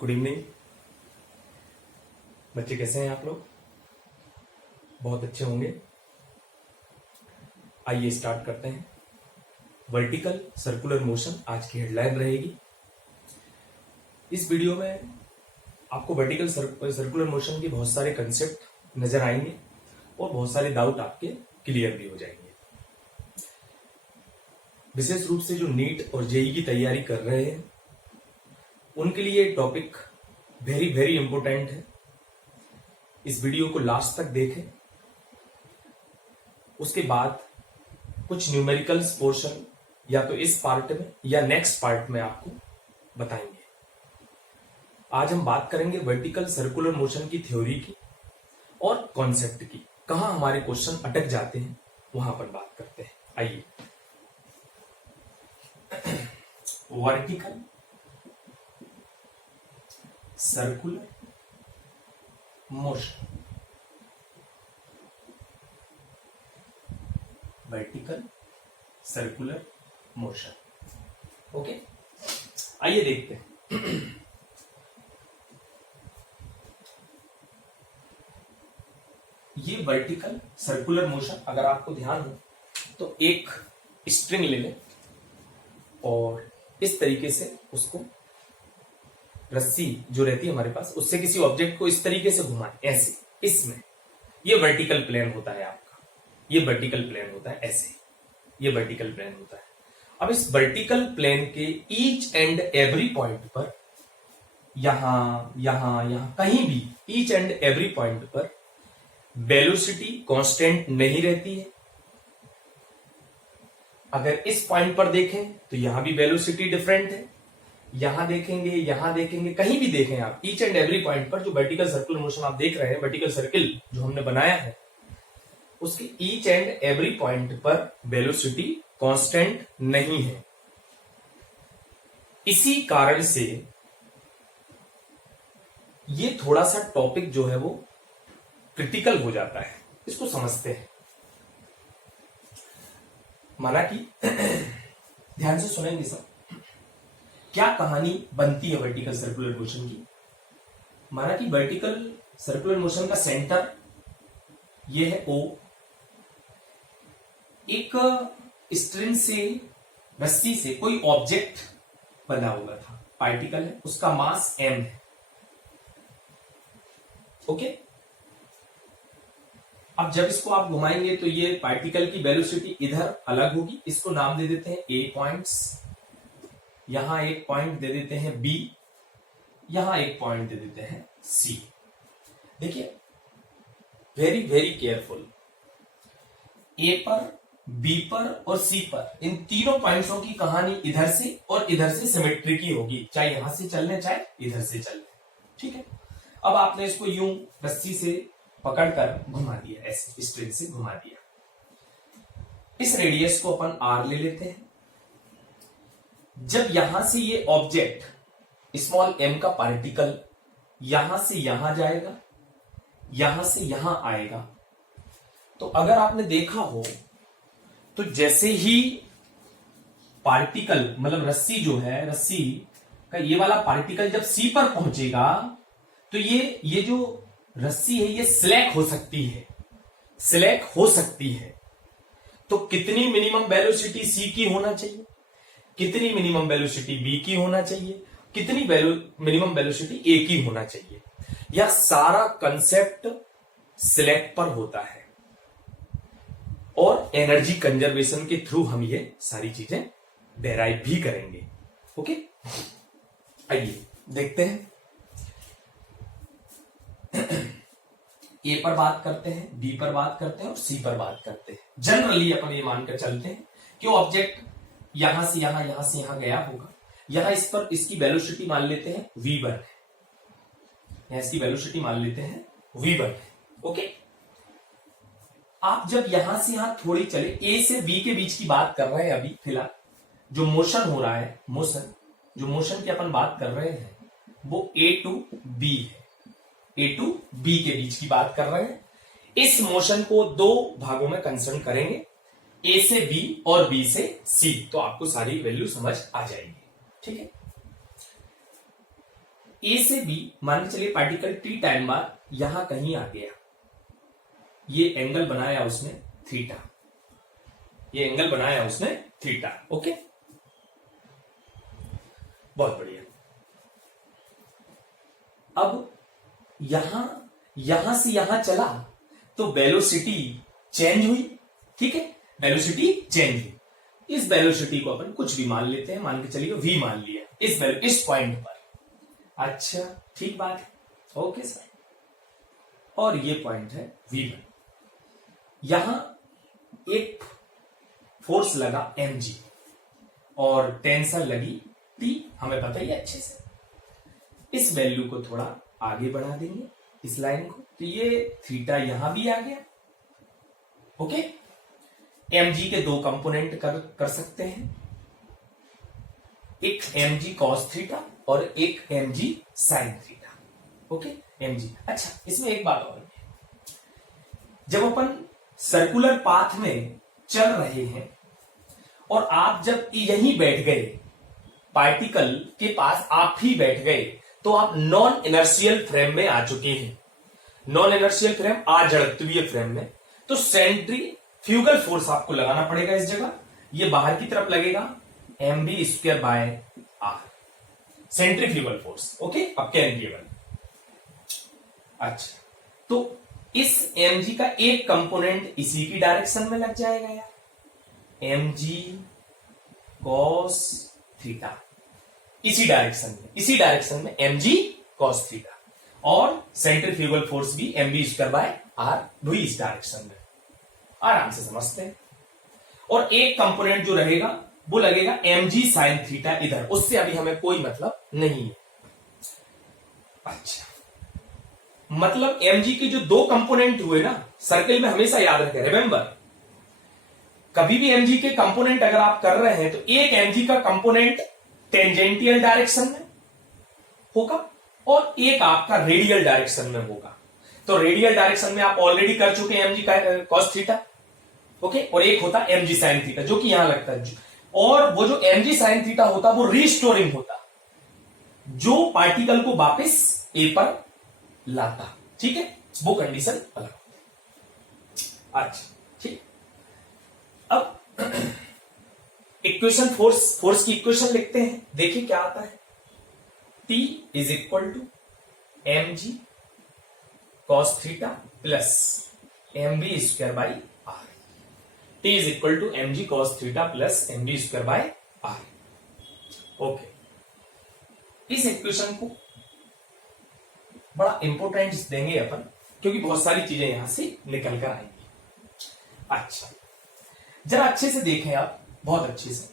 Good evening बच्चे, कैसे हैं आप लोग? बहुत अच्छे होंगे। आइए स्टार्ट करते हैं। वर्टिकल सर्कुलर मोशन आज की हेडलाइन रहेगी। इस वीडियो में आपको वर्टिकल सर्कुलर मोशन के बहुत सारे कंसेप्ट नजर आएंगे और बहुत सारे डाउट आपके क्लियर भी हो जाएंगे। विशेष रूप से जो नीट और जेई की तैयारी कर रहे हैं उनके लिए टॉपिक वेरी वेरी इंपॉर्टेंट है। इस वीडियो को लास्ट तक देखें। उसके बाद कुछ न्यूमेरिकल्स पोर्शन या तो इस पार्ट में या नेक्स्ट पार्ट में आपको बताएंगे। आज हम बात करेंगे वर्टिकल सर्कुलर मोशन की थ्योरी की और कॉन्सेप्ट की। कहां हमारे क्वेश्चन अटक जाते हैं वहां पर बात करते हैं। आइए, vertical circular motion, vertical circular motion. Okay, आइए देखते हैं। ये वर्टिकल सर्कुलर मोशन अगर आपको ध्यान हो तो एक स्ट्रिंग ले लें और इस तरीके से उसको, रस्सी जो रहती है हमारे पास, उससे किसी ऑब्जेक्ट को इस तरीके से घुमाएं, ऐसे। इसमें ये वर्टिकल प्लेन होता है आपका, ये वर्टिकल प्लेन होता है, ऐसे ये वर्टिकल प्लेन होता है। अब इस वर्टिकल प्लेन के ईच एंड एवरी पॉइंट पर, यहां कहीं भी ईच एंड एवरी पॉइंट पर वेलोसिटी कांस्टेंट नहीं रहती है। अगर इस पॉइंट पर देखें तो यहां भी वेलोसिटी डिफरेंट है, यहां देखेंगे, कहीं भी देखें आप, ईच एंड एवरी पॉइंट पर जो वर्टिकल सर्कुलर मोशन आप देख रहे हैं, वर्टिकल सर्किल जो हमने बनाया है, उसके ईच एंड एवरी पॉइंट पर वेलोसिटी कांस्टेंट नहीं है। इसी कारण से ये थोड़ा सा टॉपिक जो है वो क्रिटिकल हो जाता है। इसको समझते हैं। माना कि ध्यान से सुनेंगे सब, क्या कहानी बनती है वर्टिकल सर्कुलर मोशन की। माना कि वर्टिकल सर्कुलर मोशन का सेंटर ये है O। एक स्ट्रिंग से, रस्सी से कोई ऑब्जेक्ट बना हुआ था, पार्टिकल है, उसका मास m है। ओके, अब जब इसको आप घुमाएंगे तो ये पार्टिकल की वेलोसिटी इधर अलग होगी। इसको नाम दे देते हैं A पॉइंट्स, यहां एक पॉइंट दे देते हैं B, यहां एक पॉइंट दे देते हैं C। देखिए, वेरी वेरी केयरफुल। A पर, B पर और C पर, इन तीनों पॉइंट्सों की कहानी इधर से और इधर से सिमेट्री की होगी, चाहे यहां से चलने चाहे इधर से चलने। ठीक है, अब आपने इसको यूं रस्सी से पकड़कर घुमा दिया, ऐसे स्ट्रिंग से घुमा दिया। इस रेडियस को अपन R ले लेते हैं। जब यहां से ये ऑब्जेक्ट स्मॉल m का पार्टिकल यहां से यहां जाएगा, यहां से यहां आएगा, तो अगर आपने देखा हो तो जैसे ही पार्टिकल, मतलब रस्सी जो है, रस्सी का ये वाला पार्टिकल जब C पर पहुंचेगा तो ये जो रस्सी है ये स्लैक हो सकती है, स्लैक हो सकती है। तो कितनी मिनिमम वेलोसिटी C की होना चाहिए, कितनी मिनिमम वेलोसिटी B की होना चाहिए, कितनी मिनिमम वेलोसिटी A की होना चाहिए। यह सारा कंसेप्ट स्लैक पर होता है और एनर्जी कंजर्वेशन के थ्रू हम ये सारी चीजें डेराइव भी करेंगे। ओके, आइए देखते हैं। A पर बात करते हैं, B पर बात करते हैं और C पर बात करते हैं। जनरली अपन ये मानकर चलते हैं कि ऑब्जेक्ट यहां से यहां गया होगा। यहां इस पर इसकी वेलोसिटी मान लेते हैं v1 है, यहां इसकी वेलोसिटी मान लेते हैं v1 है। ओके, आप जब यहां से यहां थोड़ी चले, A से B के बीच की बात कर रहे हैं अभी फिलहाल, जो मोशन हो रहा है, जो मोशन की अपन बात कर रहे हैं वो A to B है, A to B के बीच की बात कर रहे हैं। इस मोशन को दो भागों में कंसर्न करेंगे, A से B और B से C, तो आपको सारी वैल्यू समझ आ जाएगी। ठीक है, ए से बी मान के चलिए पार्टिकल टी टाइम बाद यहां कहीं आ गया, ये एंगल बनाया उसने थीटा, ये एंगल बनाया उसने थीटा। ओके, बहुत बढ़िया। अब यहां से यहां चला तो वेलोसिटी चेंज हुई, ठीक है, वेलोसिटी चेंज हुई। इस वेलोसिटी को अपन कुछ भी मान लेते हैं, मान के चलिए v मान लिया इस पॉइंट पर। अच्छा, ठीक बात है, ओके सर। और ये पॉइंट है v1, यहां एक फोर्स लगा mg और टेंशन लगी T, हमें पता ही अच्छे से। इस वैल्यू को थोड़ा आगे बढ़ा देंगे इस लाइन को, तो ये थीटा यहां भी आ गया। ओके, mg के दो कंपोनेंट कर सकते हैं, एक mg cos थीटा और एक mg sin theta. Okay, mg। अच्छा, इसमें एक बात और है, जब अपन सर्कुलर पाथ में चल रहे हैं और आप जब यहीं बैठ गए, पार्टिकल के पास आप ही बैठ गए, तो आप नॉन इनर्शियल फ्रेम में आ चुके हैं। नॉन इनर्शियल फ्रेम, अजड़त्वीय फ्रेम में, तो सेंट्रीफ्यूगल फोर्स आपको लगाना पड़ेगा इस जगह। ये बाहर की तरफ लगेगा mv² by R, centrifugal force. Okay, अब कैन केवल। अच्छा, तो इस mg का एक कंपोनेंट इसी की डायरेक्शन में लग जाएगा यार, mg cos थीटा, इसी डायरेक्शन में mg cos थीटा, और सेंट्रीफ्यूगल फोर्स भी mv² बाय आर भी इस डायरेक्शन में। आराम से समझते हैं। और एक कंपोनेंट जो रहेगा वो लगेगा mg sin थीटा इधर, उससे अभी हमें कोई मतलब नहीं है। अच्छा, मतलब mg के जो दो कंपोनेंट हुए ना, सर्कल में हमेशा याद रखें, रिमेंबर, कभी भी mg के कंपोनेंट अगर आप कर रहे हैं तो एक mg का कंपोनेंट टेंजेंटियल डायरेक्शन में होगा और एक आपका रेडियल डायरेक्शन में होगा। तो रेडियल डायरेक्शन में आप ऑलरेडी कर चुके हैं mg का cos थीटा, ओके, और एक होता mg sin थीटा जो कि यहां लगता है, और वो जो mg sin थीटा होता वो रिस्टोरिंग होता, जो पार्टिकल को वापस ए पर लाता, ठीक है, वो कंडीशन अलग। अच्छा, ठीक। अब इक्वेशन फोर्स की इक्वेशन लिखते हैं, देखिए क्या आता है। T is equal to mg cos theta plus mv² by R. T is equal to mg cos theta plus mv² by R. Okay, इस इक्वेशन को बड़ा इंपोर्टेंस देंगे अपन, क्योंकि बहुत सारी चीजें यहां से निकल कर आएंगी। अच्छा, जरा अच्छे से देखें आप, बहुत अच्छे से।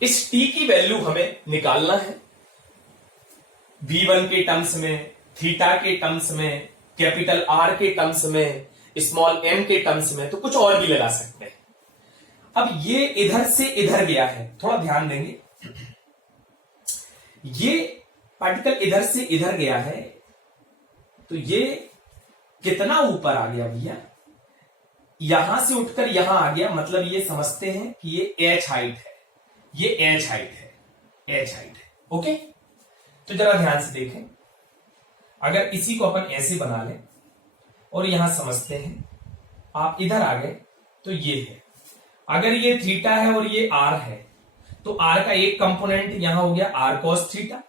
इस t की वैल्यू हमें निकालना है v1 के टर्म्स में, थीटा के टर्म्स में, कैपिटल R के टर्म्स में, स्मॉल m के टर्म्स में, तो कुछ और भी लगा सकते हैं। अब ये इधर से इधर गया है, थोड़ा ध्यान देंगे, ये पार्टिकल इधर से इधर गया है, तो ये कितना ऊपर आ गया भैया, यहां से उठकर यहां आ गया, मतलब ये समझते हैं कि ये h हाइट है, ये h हाइट है। ओके, तो जरा ध्यान से देखें, अगर इसी को अपन ऐसे बना लें और यहां समझते हैं, आप इधर आ गए तो ये है, अगर ये थीटा है और ये r है, तो r का एक कंपोनेंट यहां हो गया r cos थीटा,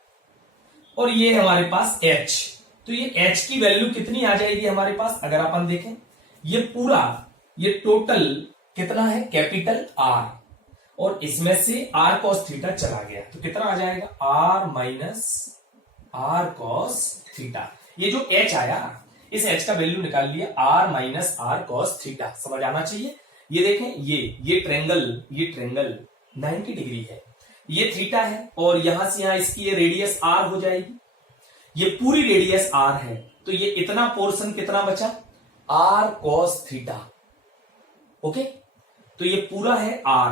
और ये हमारे पास h, तो ये h की वैल्यू कितनी आ जाएगी हमारे पास, अगर अपन देखें, ये पूरा, ये टोटल कितना है, कैपिटल R, और इसमें से r cos थीटा चला गया, तो कितना आ जाएगा, r minus r cos theta. ये जो h आया, इस h का वैल्यू निकाल लिया, r minus r cos theta, समझ आना चाहिए। ये देखें, ये ट्रेंगल 90 डिग्री है, ये थीटा है, और यहां से यहां इसकी ये रेडियस r हो जाएगी, ये पूरी रेडियस r है, तो ये इतना पोर्शन कितना बचा, r cos थीटा। ओके, तो ये पूरा है r,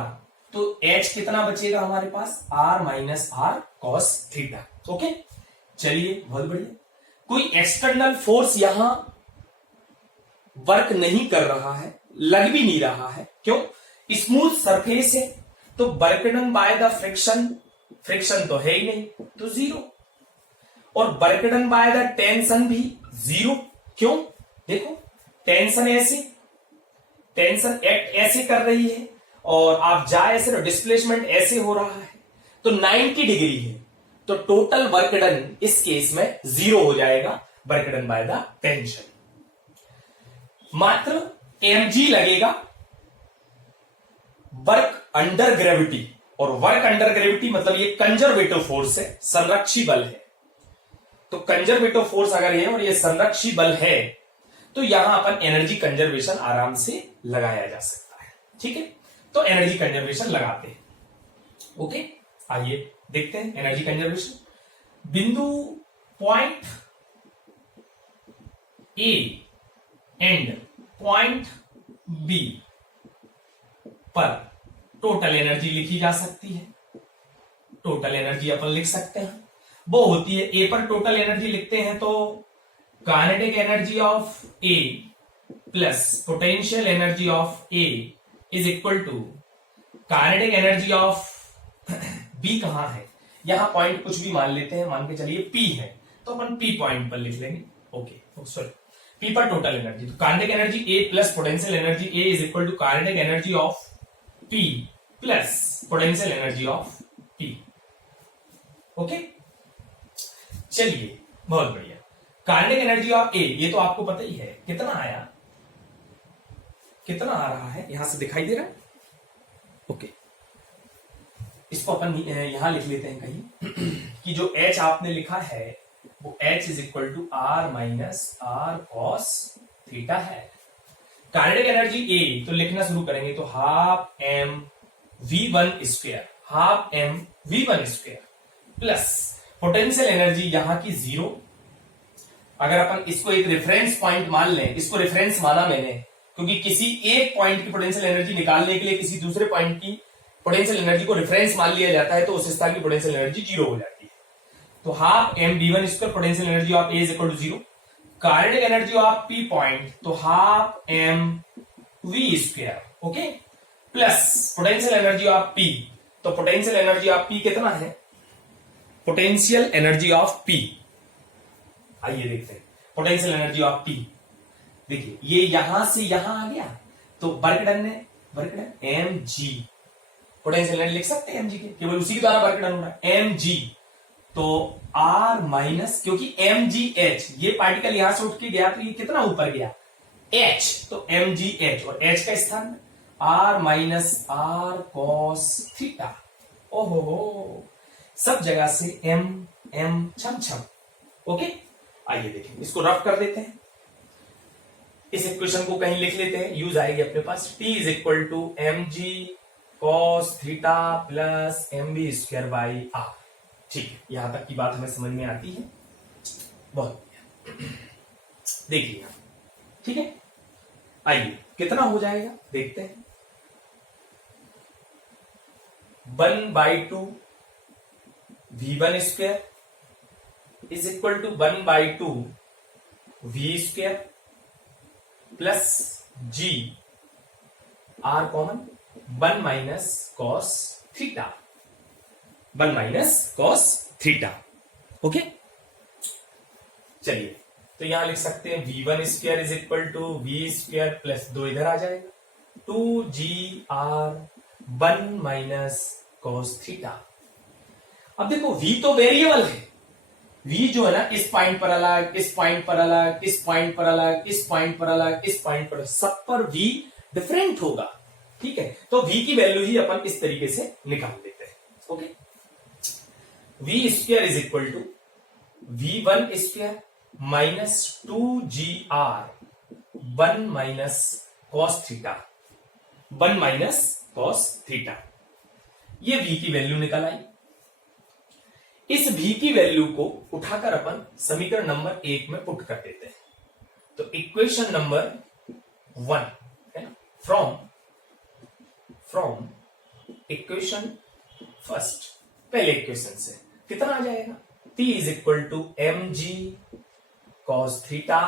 तो h कितना बचेगा हमारे पास, r minus r cos theta. Okay, चलिए, बहुत बढ़िया। कोई एक्सटर्नल फोर्स यहां वर्क नहीं कर रहा है, लग भी नहीं रहा है, क्यों, स्मूथ सरफेस है, तो बर्कन बाय द फ्रिक्शन तो है ही नहीं, तो जीरो। और work done by the tension भी 0। क्यों? देखो टेंशन एक्ट ऐसे कर रही है और आप जा ऐसे रहे, डिस्प्लेसमेंट ऐसे हो रहा है, तो 90 डिग्री है, तो टोटल वर्क डन इस केस में 0 हो जाएगा, work done by the tension. मात्र mg लगेगा वर्क अंडर ग्रेविटी, और वर्क अंडर ग्रेविटी मतलब ये कंजर्वेटिव फोर्स है, संरक्षी बल है। तो कंजर्वेटिव फोर्स अगर है और ये संरक्षी बल है, तो यहां अपन एनर्जी कंजर्वेशन आराम से लगाया जा सकता है। ठीक है, तो एनर्जी कंजर्वेशन लगाते हैं। ओके, आइए देखते हैं एनर्जी कंजर्वेशन। बिंदु point A and point B पर टोटल एनर्जी लिखी जा सकती है। टोटल एनर्जी अपन लिख सकते हैं, वो होती है ए पर टोटल एनर्जी लिखते हैं तो kinetic energy of A plus potential energy of A is equal to kinetic energy of B. कहां है? यहां पॉइंट कुछ भी मान लेते हैं, मान के चलिए पी है, तो अपन पी पॉइंट पर लिख लेंगे। ओके, सॉरी, पी पर टोटल एनर्जी, तो kinetic energy A plus potential energy A is equal to kinetic energy of P plus potential energy of P. Okay, चलिए बहुत बढ़िया। काइनेटिक एनर्जी ऑफ ए, ये तो आपको पता ही है कितना आया, कितना आ रहा है, यहां से दिखाई दे रहा है। ओके, इसको अपन यहां लिख लेते हैं कहीं कि जो H आपने लिखा है वो H is equal to R minus R cos theta है। काइनेटिक एनर्जी ए तो लिखना शुरू करेंगे तो half m v1 square, half m v1 square plus potential energy यहां की 0। अगर अपन इसको एक रेफरेंस पॉइंट मान लें, इसको रेफरेंस माना मैंने क्योंकि किसी एक पॉइंट की पोटेंशियल एनर्जी निकालने के लिए किसी दूसरे पॉइंट की पोटेंशियल एनर्जी को रेफरेंस मान लिया जाता है, तो उस स्थान की पोटेंशियल एनर्जी 0 हो जाती है। तो half m v1 square potential energy of A is equal to 0। Kinetic energy of P point तो half m v square, okay, plus potential energy of P, तो पोटेंशियल एनर्जी ऑफ पी कितना है? Potential energy of P, आइए देखते हैं potential energy of P. देखिए ये यहां से यहां आ गया, तो वर्क डन है, work done mg, potential energy लिख सकते हैं mg के, केवल उसी के द्वारा वर्क डन हो रहा है mg, तो r माइनस, क्योंकि mgh ये पार्टिकल यहां से उठ के गया तो ये कितना ऊपर गया h, तो mgh, और h का स्थान r minus r cos theta. ओहो, सब जगह से m m छम छम। ओके, आइए देखें, इसको रफ कर देते हैं, इस इक्वेशन को कहीं लिख लेते हैं, यूज आएगी अपने पास। t is equal to mg cos theta plus mv square by r। ठीक है, यहां तक की बात हमें समझ में आती है, बहुत देखिए, ठीक है। आइए कितना हो जाएगा देखते हैं। 1/2 v1 square is equal to 1/2 v square plus g, r common, 1 minus cos theta, 1 minus cos theta. Okay, चलिए तो यहां लिख सकते हैं v1 square is equal to v square plus 2 इधर आ जाएगा, 2gr 1 माइनस कॉस थीटा। अब देखो v तो वेरिएबल है, v जो है ना इस पॉइंट पर अलग, इस पॉइंट पर अलग, इस पॉइंट पर अलग, इस पॉइंट पर अलग, इस पॉइंट पर, सब पर v डिफरेंट होगा। ठीक है, तो v की वैल्यू ही अपन इस तरीके से निकाल देते हैं। Okay, v square is equal to v1 square minus 2gr 1 minus cos theta, 1 minus cos theta. ये v की वैल्यू निकल आई। इस v की वैल्यू को उठाकर अपन समीकरण नंबर 1 में पुट कर देते हैं, तो इक्वेशन नंबर 1 है ना, फ्रॉम इक्वेशन फर्स्ट, पहले इक्वेशन से कितना आ जाएगा, t is equal to mg cos theta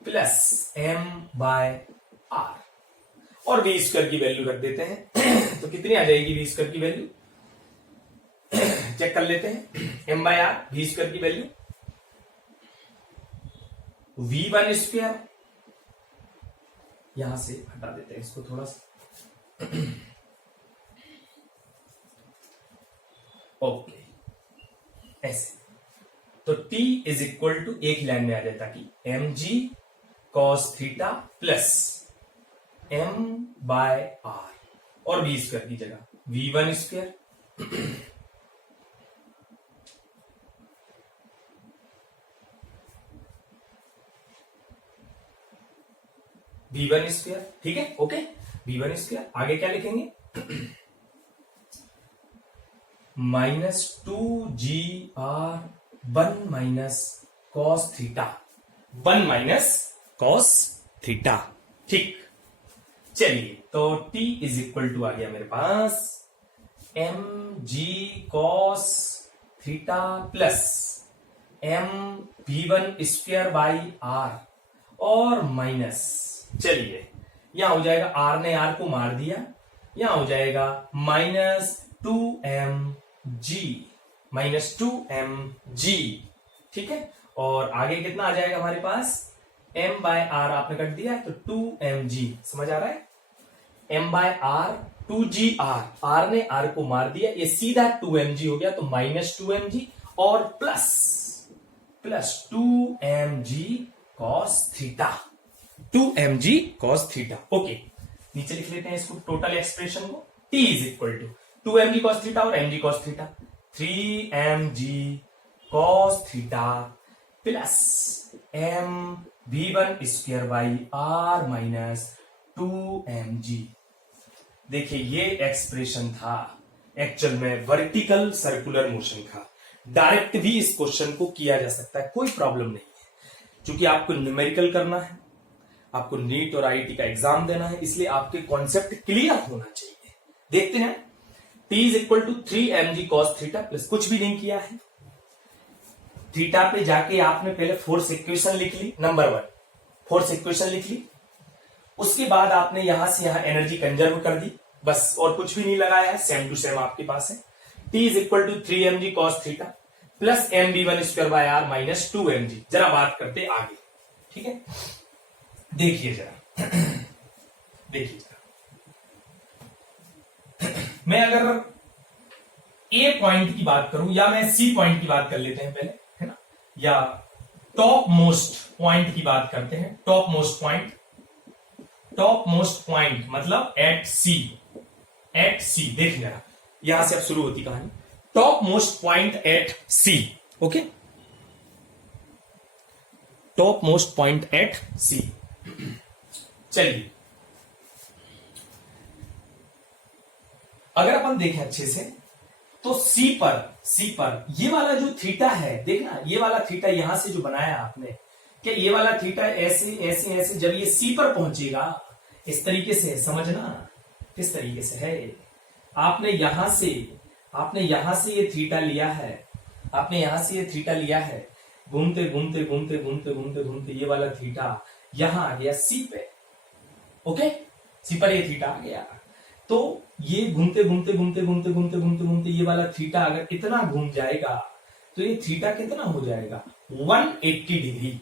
plus m by r, और v स्क्वायर की वैल्यू रख देते हैं तो कितनी आ जाएगी v स्क्वायर की वैल्यू, चेक कर लेते हैं। M by R, V square की वैल्यू V1 स्क्वायर, यहां से हटा देते हैं इसको थोड़ा सा। ओके, ऐसे तो T इज इक्वल टू, एक ही लाइन में आ जाता कि mg cos theta plus m by R, और v स्क्वायर की जगह V1 स्क्वायर V1 स्क्वायर, ठीक है, ओके, V1 स्क्वायर। आगे क्या लिखेंगे, -2gr 1 minus cos theta, 1 minus cos theta, ठीक। चलिए, तो T इज इक्वल टू आ गया मेरे पास mg cos theta plus m V1 square by R, और माइनस, चलिए यहां हो जाएगा, r ने r को मार दिया, यहां हो जाएगा -2mg, ठीक है। और आगे कितना आ जाएगा हमारे पास, m बाय आर आपने कट दिया तो 2mg, समझ आ रहा है, m by R 2gr, r ने r को मार दिया, ये सीधा 2mg हो गया, तो -2mg और plus 2mg cos theta, 2mg cos theta, okay. नीचे लिख लेते हैं इसको, टोटल एक्सप्रेशन को, T is equal to 2mg cos theta और mg cos theta, 3mg cos theta plus m V1 square by R minus 2mg। देखिए ये expression था, एक्चुअल में वर्टिकल सर्कुलर मोशन का, डायरेक्ट भी इस क्वेश्चन को किया जा सकता है, कोई प्रॉब्लम नहीं है। क्योंकि आपको न्यूमेरिकल करना है, आपको नीट और आईटी का एग्जाम देना है, इसलिए आपके कॉन्सेप्ट क्लियर होना चाहिए। देखते हैं, T is equal to 3mg cos theta plus, कुछ भी नहीं किया है, थीटा पे जाके आपने पहले फोर्स इक्वेशन लिख ली, नंबर 1 फोर्स इक्वेशन लिख ली, उसके बाद आपने यहां से यहां एनर्जी कंजर्व कर दी, बस, और कुछ भी नहीं लगाया है, सेम टू सेम आपके पास है। T is equal to 3mg cos theta plus mv1 square by R minus 2mg। जरा बात करते आगे, ठीक है, देखिए जरा, देखिए जरा, मैं अगर ए पॉइंट की बात करूं, या मैं सी पॉइंट की बात कर लेते हैं पहले, है ना, या टॉप मोस्ट पॉइंट की बात करते हैं, top most point, top most point मतलब एट सी, एट सी, देखिए जरा, यहां से अब शुरू होती कहानी, top most point at C, okay, top most point at C. चलिए, अगर अपन देखें अच्छे से, तो सी पर ये वाला जो थीटा है, देखना, ये वाला थीटा यहां से जो बनाया आपने, कि ये वाला थीटा ऐसे ऐसे ऐसे, जब ये सी पर पहुंचेगा, इस तरीके से समझना, किस तरीके से है, आपने यहां से ये थीटा लिया है, आपने यहां से ये थीटा लिया है, घूमते घूमते घूमते घूमते घूमते घूमते ये वाला थीटा यहां आ गया सी पे, ओके, सी पर ये थीटा आ गया, तो ये घूमते घूमते घूमते घूमते घूमते घूमते घूमते ये वाला थीटा अगर इतना घूम जाएगा, तो ये थीटा कितना हो जाएगा, 180 डिग्री,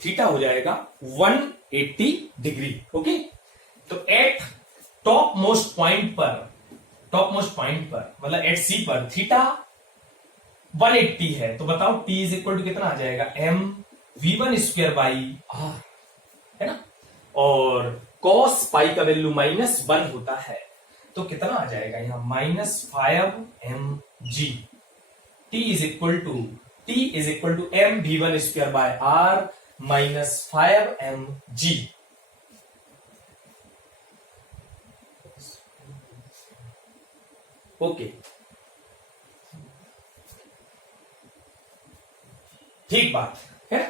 थीटा हो जाएगा 180 डिग्री, ओके। तो एट टॉप मोस्ट पॉइंट पर मतलब एट सी पर थीटा 180 है, तो बताओ T इज इक्वल टू कितना आ जाएगा, m V1 square by are, है ना, और cos पाई का वैल्यू -1 होता है, तो कितना आ जाएगा यहां, -5mg। T is equal to m V1 square by R -5mg। Okay, ठीक बात है,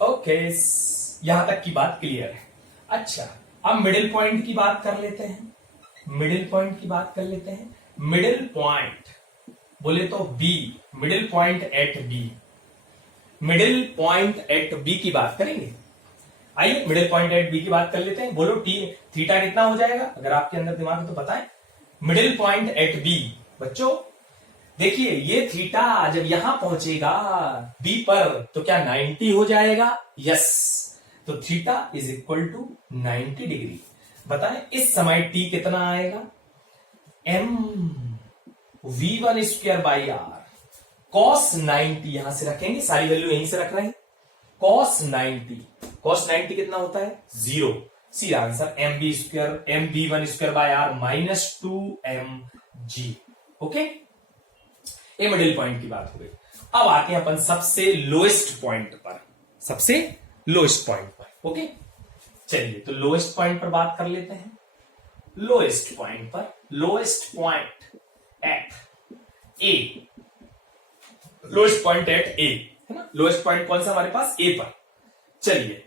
ओके, यहां तक की बात क्लियर है। अच्छा, अब मिडिल पॉइंट की बात कर लेते हैं, मिडिल पॉइंट बोले तो B, middle point at B की बात करेंगे। आइए मिडिल पॉइंट एट बी की बात कर लेते हैं, बोलो थीटा कितना हो जाएगा, अगर आपके अंदर दिमाग है तो बताएं। मिडिल पॉइंट एट बी, बच्चों देखिए ये थीटा जब यहां पहुंचेगा बी पर तो क्या 90 हो जाएगा? यस। तो theta is equal to 90 degree. बताएं इस समय टी कितना आएगा? M v1 square by R cos 90, यहां से रखेंगे, सारी वैल्यू यहीं से रख रहे हैं। कॉस 90 कितना होता है? 0। C answer M B square M B one square by R minus 2mg। Okay, ये मिडिल पॉइंट की बात हो गई। अब आते हैं अपन सबसे लोएस्ट पॉइंट पर, सबसे लोएस्ट पॉइंट पर। ओके, चलिए तो लोएस्ट पॉइंट पर बात कर लेते हैं। लोएस्ट पॉइंट पर, लोएस्ट पॉइंट एट ए, लोएस्ट पॉइंट एट ए है ना। लोएस्ट पॉइंट कौन सा हमारे पास? ए पर। चलिए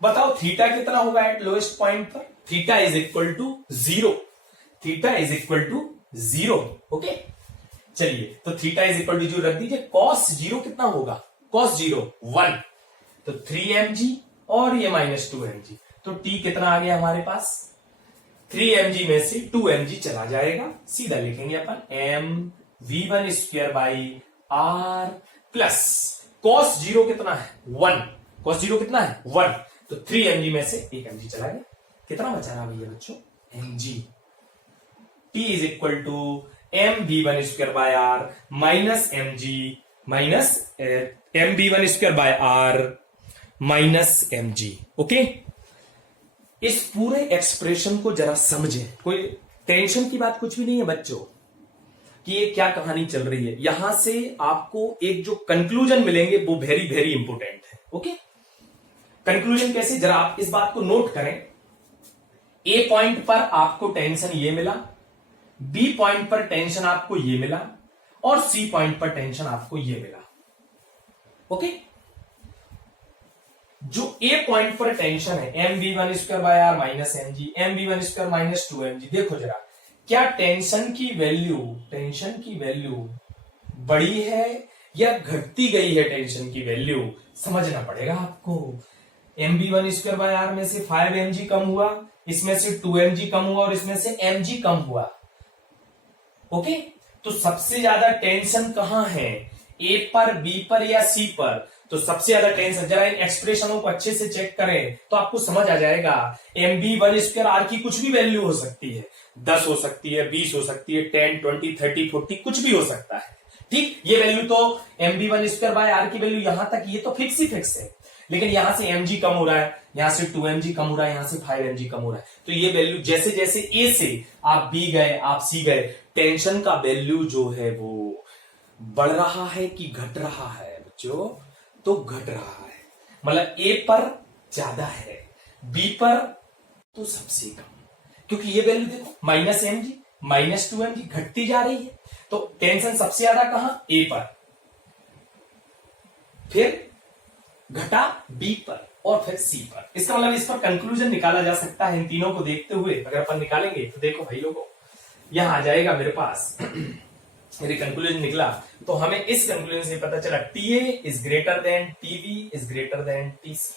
बताओ थीटा कितना होगा एट लोएस्ट पॉइंट पर? Theta is equal to 0। Theta is equal to 0। Okay, चलिए तो थीटा इज इक्वल टू 0 रख दीजिए। कॉस 0 कितना होगा? कॉस 0 1, तो 3mg और ये माइनस 2mg, तो t कितना आ गया हमारे पास? 3mg में से 2mg चला जाएगा, सीधा लिखेंगे अपन m v1 square by R plus cos 0 कितना है? 1। कॉस 0 कितना है? 1, तो 3mg में से 1mg चला गया। कितना बचा रहा भैया बच्चों? mg। t is equal to M B one square by R minus mg minus M B one square by R minus mg। Okay, इस पूरे एक्सप्रेशन को जरा समझें। कोई टेंशन की बात कुछ भी नहीं है बच्चों कि ये क्या कहानी चल रही है। यहां से आपको एक जो कंक्लूजन मिलेंगे वो वेरी वेरी इंपोर्टेंट है। ओके, कंक्लूजन कैसे, जरा आप इस बात को नोट करें। ए पॉइंट पर आपको टेंशन ये मिला, बी पॉइंट पर टेंशन आपको ये मिला, और सी पॉइंट पर टेंशन आपको ये मिला। ओके, जो ए पॉइंट पर टेंशन है M B one square by R minus mg, M B one square minus 2mg, देखो जरा क्या टेंशन की वैल्यू बड़ी है या घटती गई है? टेंशन की वैल्यू समझना पड़ेगा आपको। M B one square by R में से 5mg कम हुआ, इसमें से 2mg कम हुआ और इसमें से mg कम हुआ। ओके, तो सबसे ज्यादा टेंशन कहां है? ए पर, बी पर या सी पर? तो सबसे ज्यादा टेंशन, जरा इन एक्सप्रेशनों को अच्छे से चेक करें तो आपको समझ आ जाएगा। M B one square R की कुछ भी वैल्यू हो सकती है, 10 हो सकती है, 20 हो सकती है, 10, 20, 30, 40 कुछ भी हो सकता है। ठीक, ये वैल्यू तो M B one square by R की वैल्यू यहां तक ये तो फिक्स ही फिक्स है, लेकिन यहां से mg कम हो रहा है, यहां से 2mg कम हो रहा है, यहां से 5mg कम हो रहा है। तो ये वैल्यू जैसे जैसे ए से आप बी गए, आप सी गए, टेंशन का वैल्यू जो है वो बढ़ रहा है कि घट रहा है बच्चों? तो घट रहा है। मतलब ए पर ज्यादा है, बी पर तो सबसे कम, क्योंकि ये वैल्यू देखो माइनस mg माइनस 2mg घटती जा रही है। तो टेंशन सबसे ज्यादा कहां? ए पर, फिर घटा बी पर और फिर सी पर। इसका मतलब इस पर कंक्लूजन निकाला जा सकता है इन तीनों को देखते हुए। अगर अपन निकालेंगे तो देखो भाई लोगों, यहां आ जाएगा मेरे पास यदि कंक्लूजन निकला तो हमें इस कंक्लूजन से पता चला TA is greater than TV is greater than TC.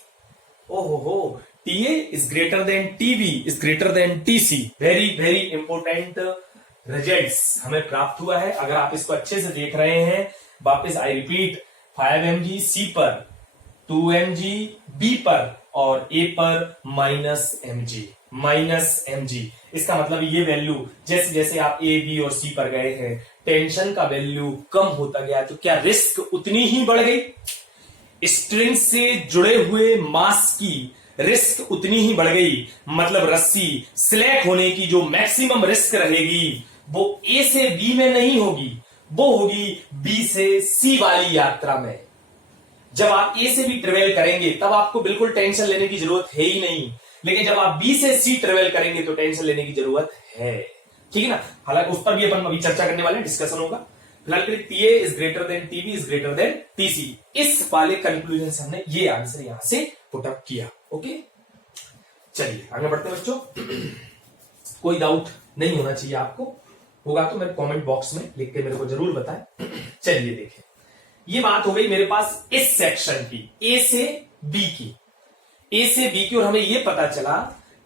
ओहो, TA is greater than TV is greater than TC. Very very important results हमें प्राप्त हुआ है। अगर आप इसको अच्छे से देख रहे हैं, वापस आई रिपीट, 5mg सी पर, 2mg बी पर और ए पर माइनस mg। इसका मतलब ये वैल्यू जैसे जैसे आप ए बी और सी पर गए हैं, टेंशन का वैल्यू कम होता गया, तो क्या रिस्क उतनी ही बढ़ गई? स्ट्रिंग से जुड़े हुए मास की रिस्क उतनी ही बढ़ गई। मतलब रस्सी स्लैक होने की जो मैक्सिमम रिस्क रहेगी वो ए से बी में नहीं होगी, वो होगी बी से सी वाली यात्रा में। जब आप ए से बी ट्रेवल करेंगे तब आपको बिल्कुल टेंशन लेने की जरूरत है ही नहीं, लेकिन जब आप बी से सी ट्रेवल करेंगे तो टेंशन लेने की जरूरत है। ठीक है ना? हालांकि उस पर भी अपन अभी चर्चा करने वाले हैं, डिस्कशन होगा। फिलहाल के लिए TA is greater than TV is greater than TC, इस वाले कंक्लूजन से हमने ये आंसर यहां से पुट अप किया। ओके, चलिए आगे बढ़ते हैं बच्चों। कोई डाउट नहीं होना चाहिए आपको, होगा तो मेरे कमेंट बॉक्स में लिख के मेरे को जरूर बताएं। चलिए देखें, ये बात हो गई मेरे पास इस सेक्शन की, ए से बी की, ए से बी की। और हमें यह पता चला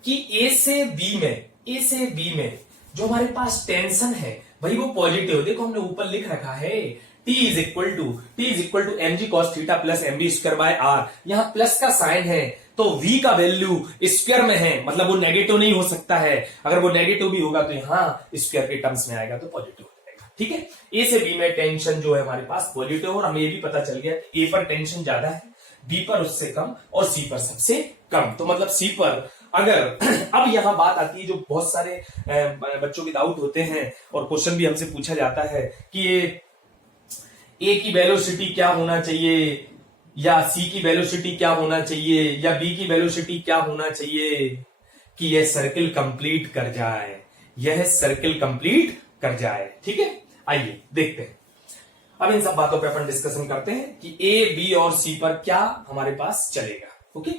कि ए से बी में जो हमारे पास टेंशन है भाई वो पॉजिटिव, देखो हमने ऊपर लिख रखा है t is equal to M G cos theta plus M B square by R. यहां प्लस का साइन है तो v का वैल्यू स्क्वायर में है, मतलब वो नेगेटिव नहीं हो सकता है। अगर वो नेगेटिव भी होगा तो यहां स्क्वायर के टर्म्स में आएगा तो पॉजिटिव हो जाएगा। ठीक है, ए से बी में टेंशन जो है हमारे पास पॉजिटिव, और हमें ये भी पता चल गया कि ए पर टेंशन ज्यादा है, बी पर उससे कम और सी पर सबसे कम। तो मतलब सी पर अगर अब यहां बात आती है जो बहुत सारे बच्चों के डाउट होते हैं और क्वेश्चन भी हमसे पूछा जाता है कि ये ए की वेलोसिटी क्या होना चाहिए, या सी की वेलोसिटी क्या होना चाहिए, या बी की वेलोसिटी क्या होना चाहिए कि यह सर्किल कंप्लीट कर जाए, यह सर्किल कंप्लीट कर जाए। ठीक है, आइए देखते हैं। अब इन सब बातों पे अपन डिस्कशन करते हैं कि ए, बी और सी पर क्या हमारे पास चलेगा। ओके,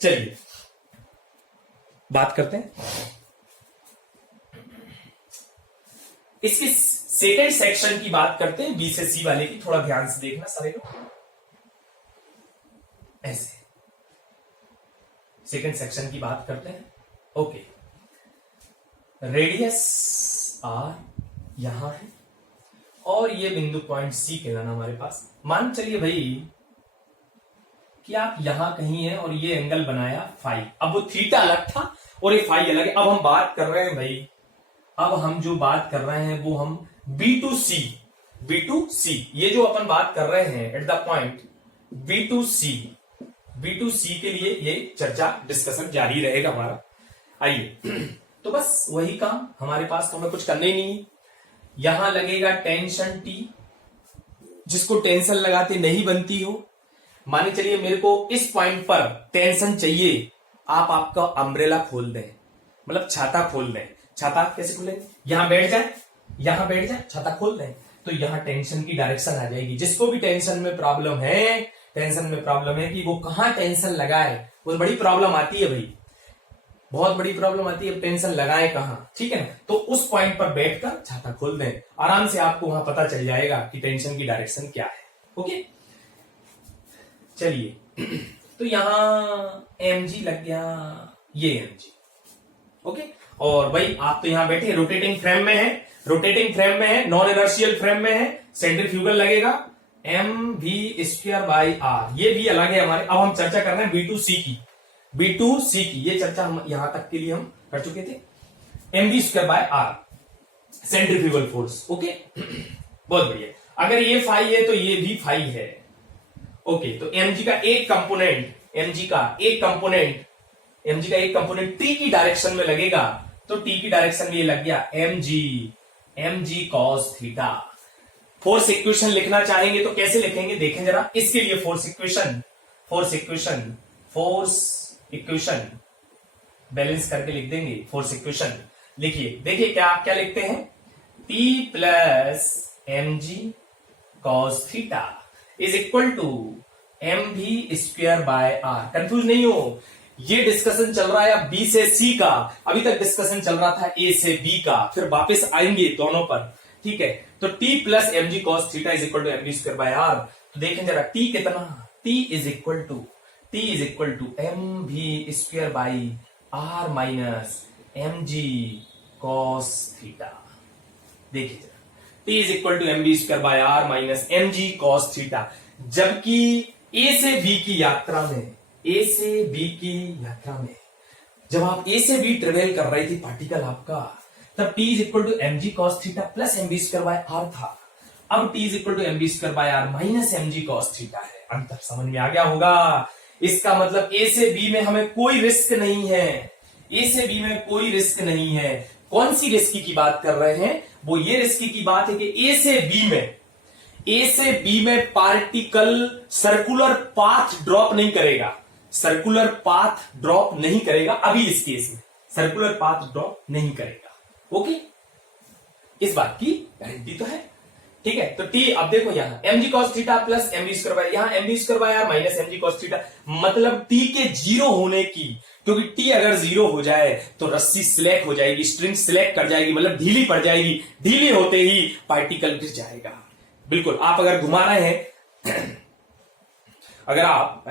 चलिए बात करते हैं इसकी सेकेंड सेक्शन की बात करते हैं, बी से सी वाले की। थोड़ा ध्यान से देखना सारे लोग, ऐसे सेकेंड सेक्शन की बात करते हैं। ओके, रेडियस आर यहां है और ये बिंदु पॉइंट सी कहलाना हमारे पास। मान चलिए भाई कि आप यहां कहीं हैं और ये एंगल बनाया फाई। अब वो थीटा अलग था और ये फाई अलग है। अब हम बात कर रहे हैं भाई, अब हम जो बात कर रहे हैं वो हम बी टू सी, ये जो अपन बात कर रहे हैं at the point B to C के लिए ये चर्चा डिस्कशन जारी रहेगा हमारा। आइए तो बस वही काम हमारे पास, तो हमें कुछ करना ही नहीं है। यहां लगेगा टेंशन टी, जिसको टेंशन लगाते नहीं बनती हो। माने चलिए मेरे को इस पॉइंट पर टेंशन चाहिए, आप आपका अम्ब्रेला खोल दें, मतलब छाता खोल दें। छाता कैसे खोलेंगे, यहां बैठ जाए छाता खोल दें तो यहां टेंशन की डायरेक्शन आ जाएगी। जिसको भी टेंशन में प्रॉब्लम है कि वो कहां टेंशन लगाए, वो बड़ी प्रॉब्लम आती है भाई, बहुत बड़ी प्रॉब्लम आती है, टेंशन लगाए कहां। ठीक है ना, तो उस पॉइंट पर बैठकर छाता खोल दें, आराम से आपको वहां पता चल जाएगा कि टेंशन की डायरेक्शन क्या है। ओके, चलिए तो यहां mg लग गया, ये mg। ओके, और भाई आप तो यहां बैठे रोटेटिंग फ्रेम में है, नॉन इनर्शियल फ्रेम में है, सेंट्रीफ्यूगल लगेगा mv स्क्वायर बाई r, ये भी अलग है हमारे। अब हम चर्चा कर रहे हैं बी टू सी की, ये चर्चा हम यहां तक के लिए हम कर चुके थे। mv square by r centrifugal force. Okay, बहुत बढ़िया। अगर ये फाई है तो ये भी फाई है। ओके, तो mg का एक कंपोनेंट t की डायरेक्शन में लगेगा, तो t की डायरेक्शन में ये लग गया mg cos theta. Force equation लिखना चाहेंगे तो कैसे लिखेंगे देखें जरा। इसके लिए फोर्स इक्वेशन बैलेंस करके लिख देंगे। फोर्स इक्वेशन देखिए क्या लिखते हैं, t प्लस mg cos theta is equal to mv square by r। Confuse नहीं हो, ये डिस्कशन चल रहा है अब बी से सी का, अभी तक डिस्कशन चल रहा था ए से बी का, फिर वापस आएंगे दोनों पर। ठीक है, तो t प्लस mg cos theta is equal to mv square by r। तो देखें जरा t कितना, t is equal to mv square by r minus mg cos theta. देखिए जरा, t is equal to mv square by r minus mg cos theta. जबकि A से B की यात्रा में जब आप ए से बी ट्रेवल कर रही थी पार्टिकल आपका, तब t is equal to mg cos theta plus mv square by r था। अब t is equal to mv square by r minus mg cos theta है। अंतर समझ में आ गया होगा। इसका मतलब ए से बी में हमें कोई रिस्क नहीं है। कौन सी रिस्क की बात कर रहे हैं, वो ये रिस्क की बात है कि ए से बी में पार्टिकल सर्कुलर पाथ ड्रॉप नहीं करेगा। अभी इस केस में सर्कुलर पाथ ड्रॉप नहीं करेगा। ओके, इस बात की गारंटी तो है। ठीक है, तो t अब देखो यहां mg cos theta plus mv square bye, यहां mv square by r minus mg cos theta, मतलब t के जीरो होने की, क्योंकि t अगर जीरो हो जाए तो रस्सी स्लैक हो जाएगी, स्ट्रिंग स्लैक कर जाएगी, मतलब ढीली पड़ जाएगी। ढीली होते ही पार्टिकल गिर जाएगा। बिल्कुल, आप अगर घुमा रहे हैं अगर आप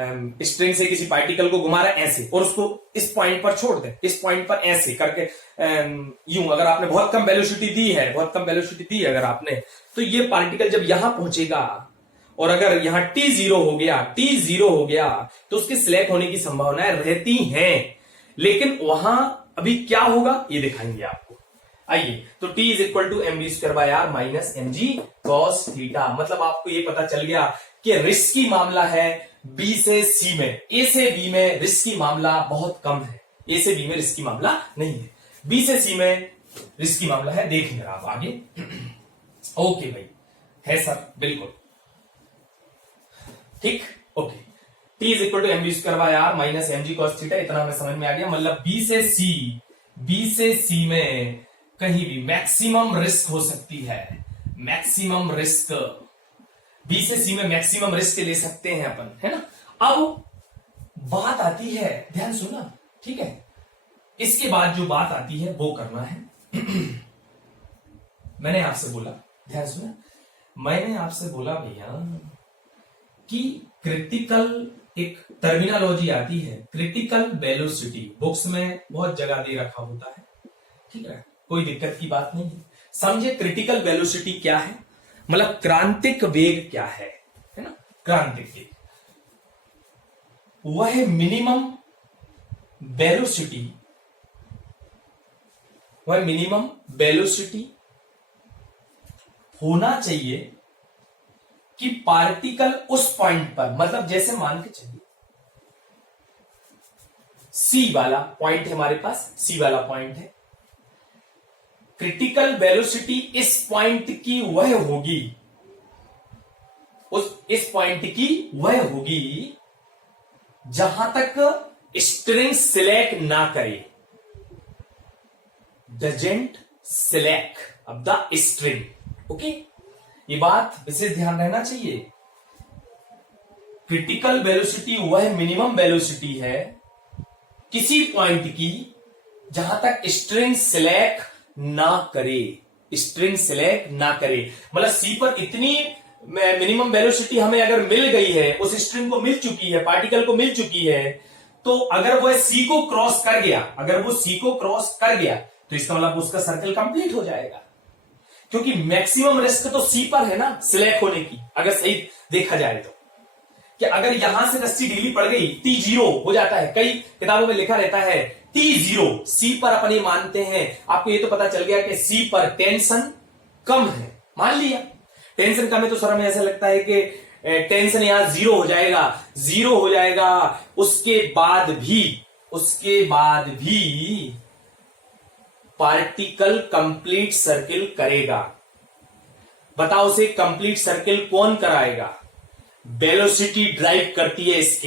स्ट्रिंग से किसी पार्टिकल को घुमा रहे हैं ऐसे और उसको इस पॉइंट पर छोड़ दें, इस पॉइंट पर ऐसे करके यूं, अगर आपने बहुत कम वेलोसिटी दी है अगर आपने, तो ये पार्टिकल जब यहां पहुंचेगा और अगर यहां t0 हो गया तो उसके स्लैक होने की संभावनाएं रहती हैं, लेकिन वहां अभी क्या होगा ये दिखाएंगे आपको। आइए, तो t is equal to M B square by R minus M G cos theta. मतलब आपको ये पता चल गया कि रिस्की मामला है बी से सी में, ए से बी में रिस्की मामला बहुत कम है, ए से बी में रिस्की मामला नहीं है, बी से सी में रिस्की मामला है। देखेंगे आप आगे। ओके भाई, है सर, बिल्कुल ठीक, okay. t is equal to M B square by R minus M G cos theta, इतना हमें समझ में आ गया। मतलब बी से सी में कहीं भी मैक्सिमम रिस्क हो सकती है, मैक्सिमम रिस्क, बी से सी में मैक्सिमम रिस्क ले सकते हैं अपन, है ना। अब बात आती है, ध्यान सुना, ठीक है, इसके बाद जो बात आती है वो करना है। मैंने आपसे बोला, ध्यान सुना, मैंने आपसे बोला भैया कि क्रिटिकल एक टर्मिनोलॉजी आती है, क्रिटिकल वेलोसिटी, बुक्स में बहुत जगह दे रखा होता है, ठीक है, कोई दिक्कत की बात नहीं है। समझे क्रिटिकल वेलोसिटी क्या है, मतलब क्रांतिक वेग क्या है ना। क्रांतिक वेग वह मिनिमम वेलोसिटी, वह मिनिमम वेलोसिटी होना चाहिए कि पार्टिकल उस पॉइंट पर, मतलब जैसे मान के चलिए सी वाला पॉइंट है हमारे पास, सी वाला पॉइंट है, क्रिटिकल वेलोसिटी इस पॉइंट की वह होगी, इस पॉइंट की वह होगी जहां तक स्ट्रिंग सिलेक्ट ना करे, doesn't select of the string. Okay, ये बात विशेष ध्यान रहना चाहिए। क्रिटिकल वेलोसिटी वह मिनिमम वेलोसिटी है किसी पॉइंट की जहां तक स्ट्रिंग सिलेक्ट ना करे, स्ट्रिंग सिलेक्ट ना करे। मतलब सी पर इतनी मिनिमम वेलोसिटी हमें अगर मिल गई है, उस स्ट्रिंग को मिल चुकी है, पार्टिकल को मिल चुकी है, तो अगर वह सी को क्रॉस कर गया, अगर वो सी को क्रॉस कर गया तो इसका मतलब उसका सर्कल कंप्लीट हो जाएगा, क्योंकि मैक्सिमम रिस्क तो सी पर है ना सिलेक्ट होने की। अगर सही देखा जाए तो कि अगर यहां से रस्सी ढीली पड़ गई, t0 हो जाता है, कई किताबों में लिखा रहता है t0, सी पर अपन ये मानते हैं, आपको ये तो पता चल गया कि सी पर टेंशन कम है, मान लिया टेंशन कम है, तो सर हमें ऐसा लगता है कि टेंशन यहां जीरो हो जाएगा, उसके बाद भी पार्टिकल कंप्लीट सर्किल करेगा। बताओ उसे कंप्लीट सर्किल कौन कराएगा? वेलोसिटी ड्राइव करती है इस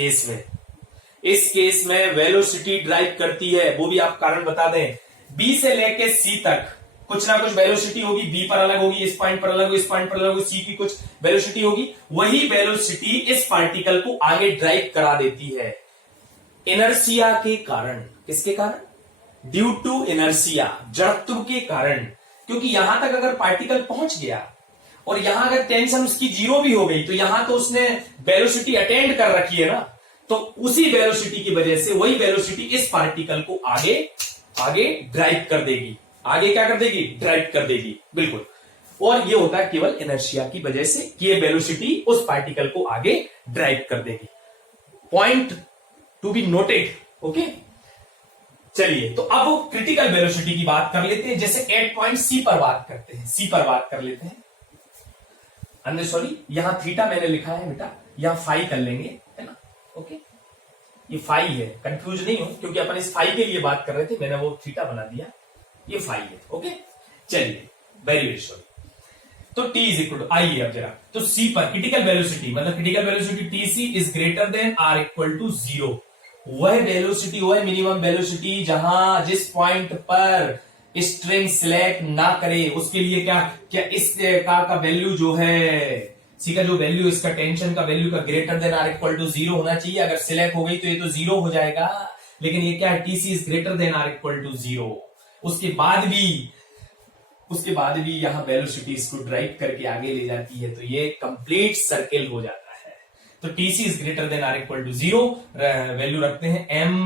केस में वेलोसिटी ड्राइव करती है। वो भी आप कारण बता दें, बी से लेके सी तक कुछ ना कुछ वेलोसिटी होगी, बी पर अलग होगी, इस पॉइंट पर अलग होगी, इस पॉइंट पर अलग होगी, सी की कुछ वेलोसिटी होगी, वही वेलोसिटी इस पार्टिकल को आगे ड्राइव करा देती है इनर्शिया के कारण। किसके कारण? ड्यू टू इनर्शिया, जड़त्व के कारण। क्योंकि यहां तक अगर पार्टिकल पहुंच गया और यहां अगर टेंशन उसकी जीरो भी हो गई, तो यहां तो उसने वेलोसिटी अटेंड कर रखी है ना, तो उसी वेलोसिटी की वजह से वही वेलोसिटी इस पार्टिकल को आगे ड्राइव कर देगी। आगे क्या कर देगी? ड्राइव कर देगी, बिल्कुल। और ये होता है केवल इनर्शिया की वजह से कि ये वेलोसिटी उस पार्टिकल को आगे ड्राइव कर देगी। Point to be noted, okay. चलिए, तो अब क्रिटिकल वेलोसिटी की बात कर लेते हैं। जैसे एट पॉइंट सी पर बात करते हैं, सी पर बात कर लेते हैं। सॉरी, यहां थीटा मैंने लिखा है बेटा, यहां फाई कर लेंगे, है ना, ओके। ये फाई है, कंफ्यूज नहीं हो, क्योंकि अपन इस फाई के लिए बात कर रहे थे, मैंने वो थीटा बना दिया, ये फाई है, ओके। चलिए, वेरी वेरी सॉरी। तो टी इज इक्वल टू, आइए अब जरा, तो सी पर क्रिटिकल वेलोसिटी, मतलब critical velocity T C is greater than or equal to zero. वह वेलोसिटी, वह मिनिमम वेलोसिटी जहां जिस पॉइंट पर स्ट्रिंग सिलेक्ट ना करे, उसके लिए क्या इस का वैल्यू जो है, सी का जो वैल्यू, इसका टेंशन का वैल्यू का greater than or equal to zero होना चाहिए। अगर सिलेक्ट हो गई तो ये तो जीरो हो जाएगा, लेकिन ये क्या है, TC is greater than or equal to zero. उसके बाद भी यहां वेलोसिटी इसको ड्राइव करके आगे ले जाती है, तो ये कंप्लीट सर्किल हो जाता है। तो TC is greater than or equal to 0, value रखते हैं एम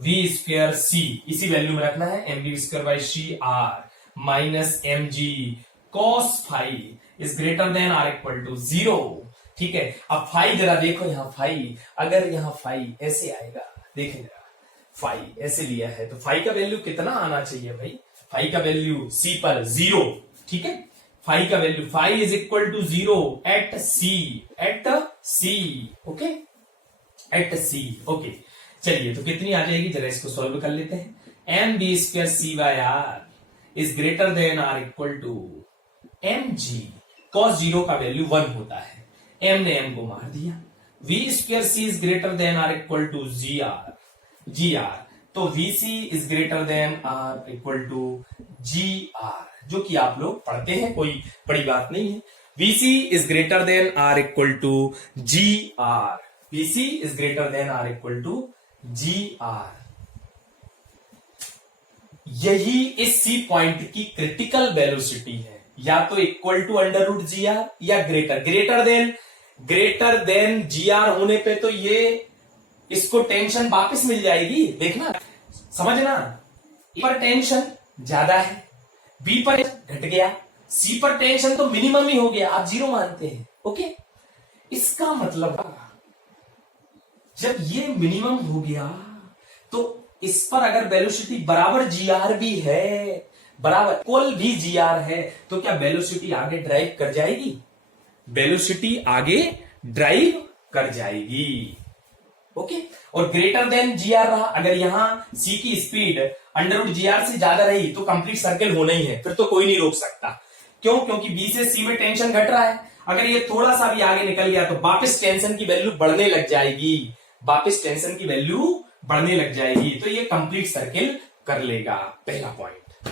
वी स्क्वायर सी, इसी वैल्यू में रखना है M V square by C R minus M G cos phi is greater than or equal to 0। ठीक है, अब फाई जरा देखो, यहां फाई, अगर यहां फाई ऐसे आएगा, देखें जरा, फाई ऐसे लिया है तो फाई का वैल्यू कितना आना चाहिए भाई, फाई का वैल्यू सी पर 0। ठीक है, फाई का value, phi is equal to 0 at C, at C, okay, at C, okay. चलिए, तो कितनी आ जाएगी, जरा इसको सॉल्व कर लेते हैं। M B square C by R is greater than or equal to M G cos 0 का वैल्यू 1 होता है, एम ने एम को मार दिया। V square C is greater than or equal to G R, G R, तो VC is greater than or equal to G R, जो कि आप लोग पढ़ते हैं, कोई बड़ी बात नहीं है। VC is greater than or equal to G R, VC is greater than or equal to G R. यही इस सी पॉइंट की क्रिटिकल वेलोसिटी है, या तो equal to under root G R या ग्रेटर देन जी आर होने पे तो ये इसको टेंशन वापस मिल जाएगी, देखना समझना। ए पर टेंशन ज्यादा है, बी पर घट गया, सी पर टेंशन तो मिनिमम ही हो गया, आप 0 मानते हैं, ओके। इसका मतलब जब ये मिनिमम हो गया तो इस पर अगर वेलोसिटी बराबर जी आर भी है, बराबर कुल भी जी आर है, तो क्या वेलोसिटी आगे ड्राइव कर जाएगी, वेलोसिटी आगे ड्राइव कर जाएगी, ओके। और ग्रेटर देन जी आर रहा, अगर यहां सी की speed under root G R से ज्यादा रही तो कंप्लीट सर्कल होना ही है, फिर तो कोई नहीं रोक सकता। क्यों? क्योंकि बी से सी में टेंशन घट रहा है, अगर ये थोड़ा सा भी आगे निकल गया तो वापस टेंशन की वैल्यू बढ़ने लग जाएगी, वापस टेंशन की वैल्यू बढ़ने लग जाएगी, तो ये कंप्लीट सर्कल कर लेगा, पहला पॉइंट।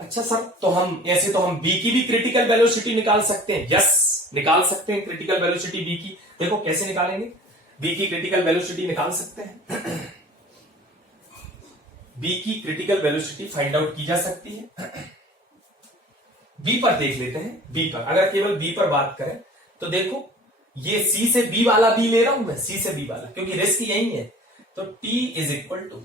अच्छा सर, तो हम ऐसे तो हम बी की भी क्रिटिकल वेलोसिटी निकाल सकते हैं, यस निकाल सकते हैं क्रिटिकल वेलोसिटी बी की। देखो कैसे निकालेंगे, बी की क्रिटिकल वेलोसिटी निकाल सकते हैं, बी की क्रिटिकल वेलोसिटी फाइंड आउट की जा सकती है। बी पर देख लेते हैं, बी पर अगर केवल बी पर बात करें तो देखो, ये सी से बी वाला बी ले रहा हूं मैं, सी से बी वाला, क्योंकि रिस्क यही है। तो T is equal to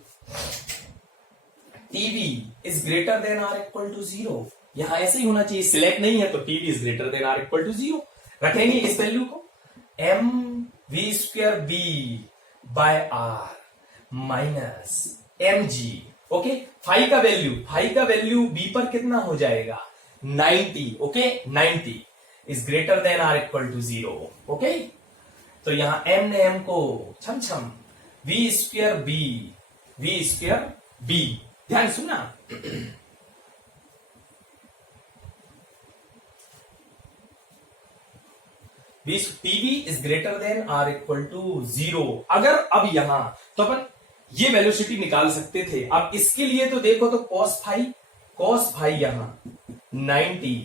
TV is greater than or equal to 0, यहां ऐसे ही होना चाहिए, सिलेक्ट नहीं है तो TV is greater than or equal to 0, रखेंगे इस वैल्यू को, M V square B by R minus M G, okay. Phi का वैल्यू बी पर कितना हो जाएगा, 90, okay, 90 is greater than or equal to 0, okay. तो यहां एम ने एम को छम छम, वी स्क्वायर बी, ध्यान सुना, TV is greater than or equal to 0। अगर अब यहां तो अपन ये वेलोसिटी निकाल सकते थे, अब इसके लिए तो देखो, तो कॉस फाई यहां 90,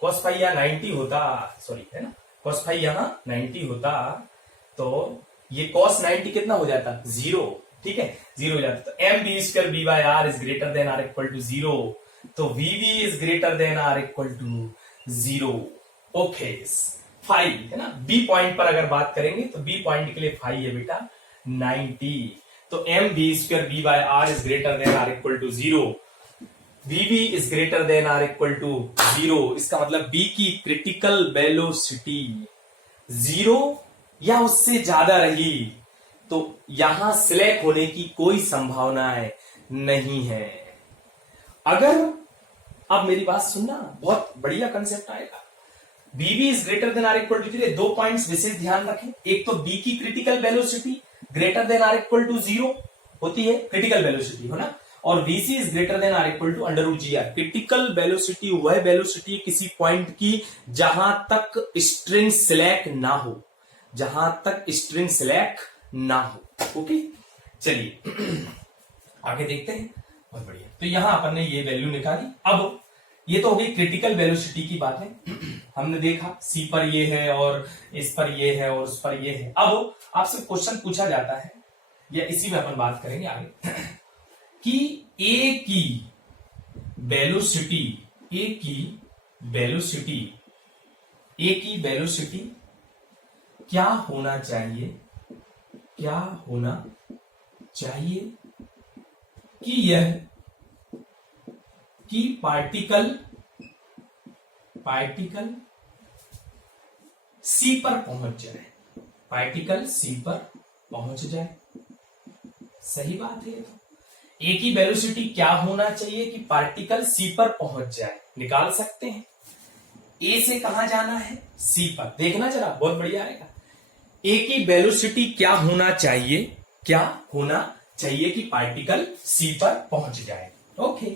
कॉस फाई यहां 90 होता, सॉरी है ना, कॉस फाई यहां 90 होता, तो ये कॉस 90 कितना हो जाता, 0, ठीक है, 0 हो जाता। तो M B square B by R is greater than or equal to 0, तो V B is greater than or equal to 0, okay. Phi है ना, बी पॉइंट पर अगर बात करेंगे तो बी पॉइंट के लिए फाई है बेटा 90, तो M B square B by R is greater than or equal to 0, V B is greater than or equal to 0। इसका मतलब बी की क्रिटिकल वेलोसिटी 0 या उससे ज्यादा रही तो यहां स्लैक होने की कोई संभावना नहीं है। अगर, अब मेरी बात सुनना, बहुत बढ़िया कंसेप्ट आएगा, BB is greater than or equal to 0, 2 points विशेष ध्यान रखें, एक तो बी की critical velocity greater than or equal to 0 होती है, क्रिटिकल वेलोसिटी हो ना, और VC is greater than or equal to under root G R. Critical velocity वह वेलोसिटी किसी पॉइंट की जहां तक स्ट्रिंग स्लैक ना हो, जहां तक स्ट्रिंग स्लैक ना हो, ओके। चलिए आगे देखते हैं, बहुत बढ़िया। तो यहां अपन ने ये वैल्यू निकाली, अब ये तो हो गई क्रिटिकल वेलोसिटी की बात है, हमने देखा सी पर ये है और इस पर ये है और उस पर ये है। अब आपसे क्वेश्चन पूछा जाता है, या इसी में अपन बात करेंगे आगे, कि ए की वेलोसिटी क्या होना चाहिए, क्या होना चाहिए कि यह कि पार्टिकल सी पर पहुंच जाए, पार्टिकल सी पर पहुंच जाए। सही बात है। ए की वेलोसिटी क्या होना चाहिए कि पार्टिकल सी पर पहुंच जाए, निकाल सकते हैं। ए से कहां जाना है, सी पर। देखना जरा, बहुत बढ़िया आएगा। ए की वेलोसिटी क्या होना चाहिए, क्या होना चाहिए कि पार्टिकल सी पर पहुंच जाए। ओके,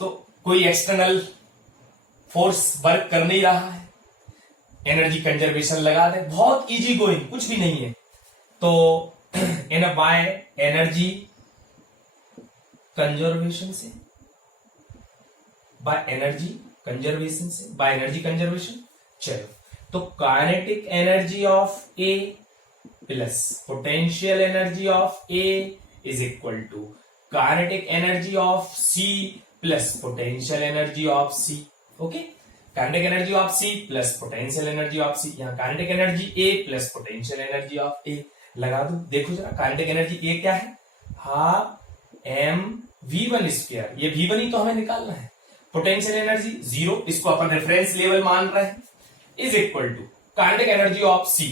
तो कोई एक्सटर्नल फोर्स वर्क कर नहीं रहा है, एनर्जी कंजर्वेशन लगा दे, बहुत इजी गोइंग, कुछ भी नहीं है। तो एन बाय एनर्जी कंजर्वेशन से, बाय एनर्जी कंजर्वेशन से, बाय एनर्जी कंजर्वेशन। चलो, तो kinetic energy of A plus potential energy of A is equal to kinetic energy of C plus potential energy of C. Okay, kinetic energy of C plus potential energy of C. यहां kinetic energy A plus potential energy of A लगा दो। देखो जरा, kinetic energy ए क्या है, half M v1 square, ये v1 ही तो हमें निकालना है। पोटेंशियल एनर्जी 0, इसको अपन रेफरेंस लेवल मान रहे हैं, is equal to kinetic energy of C.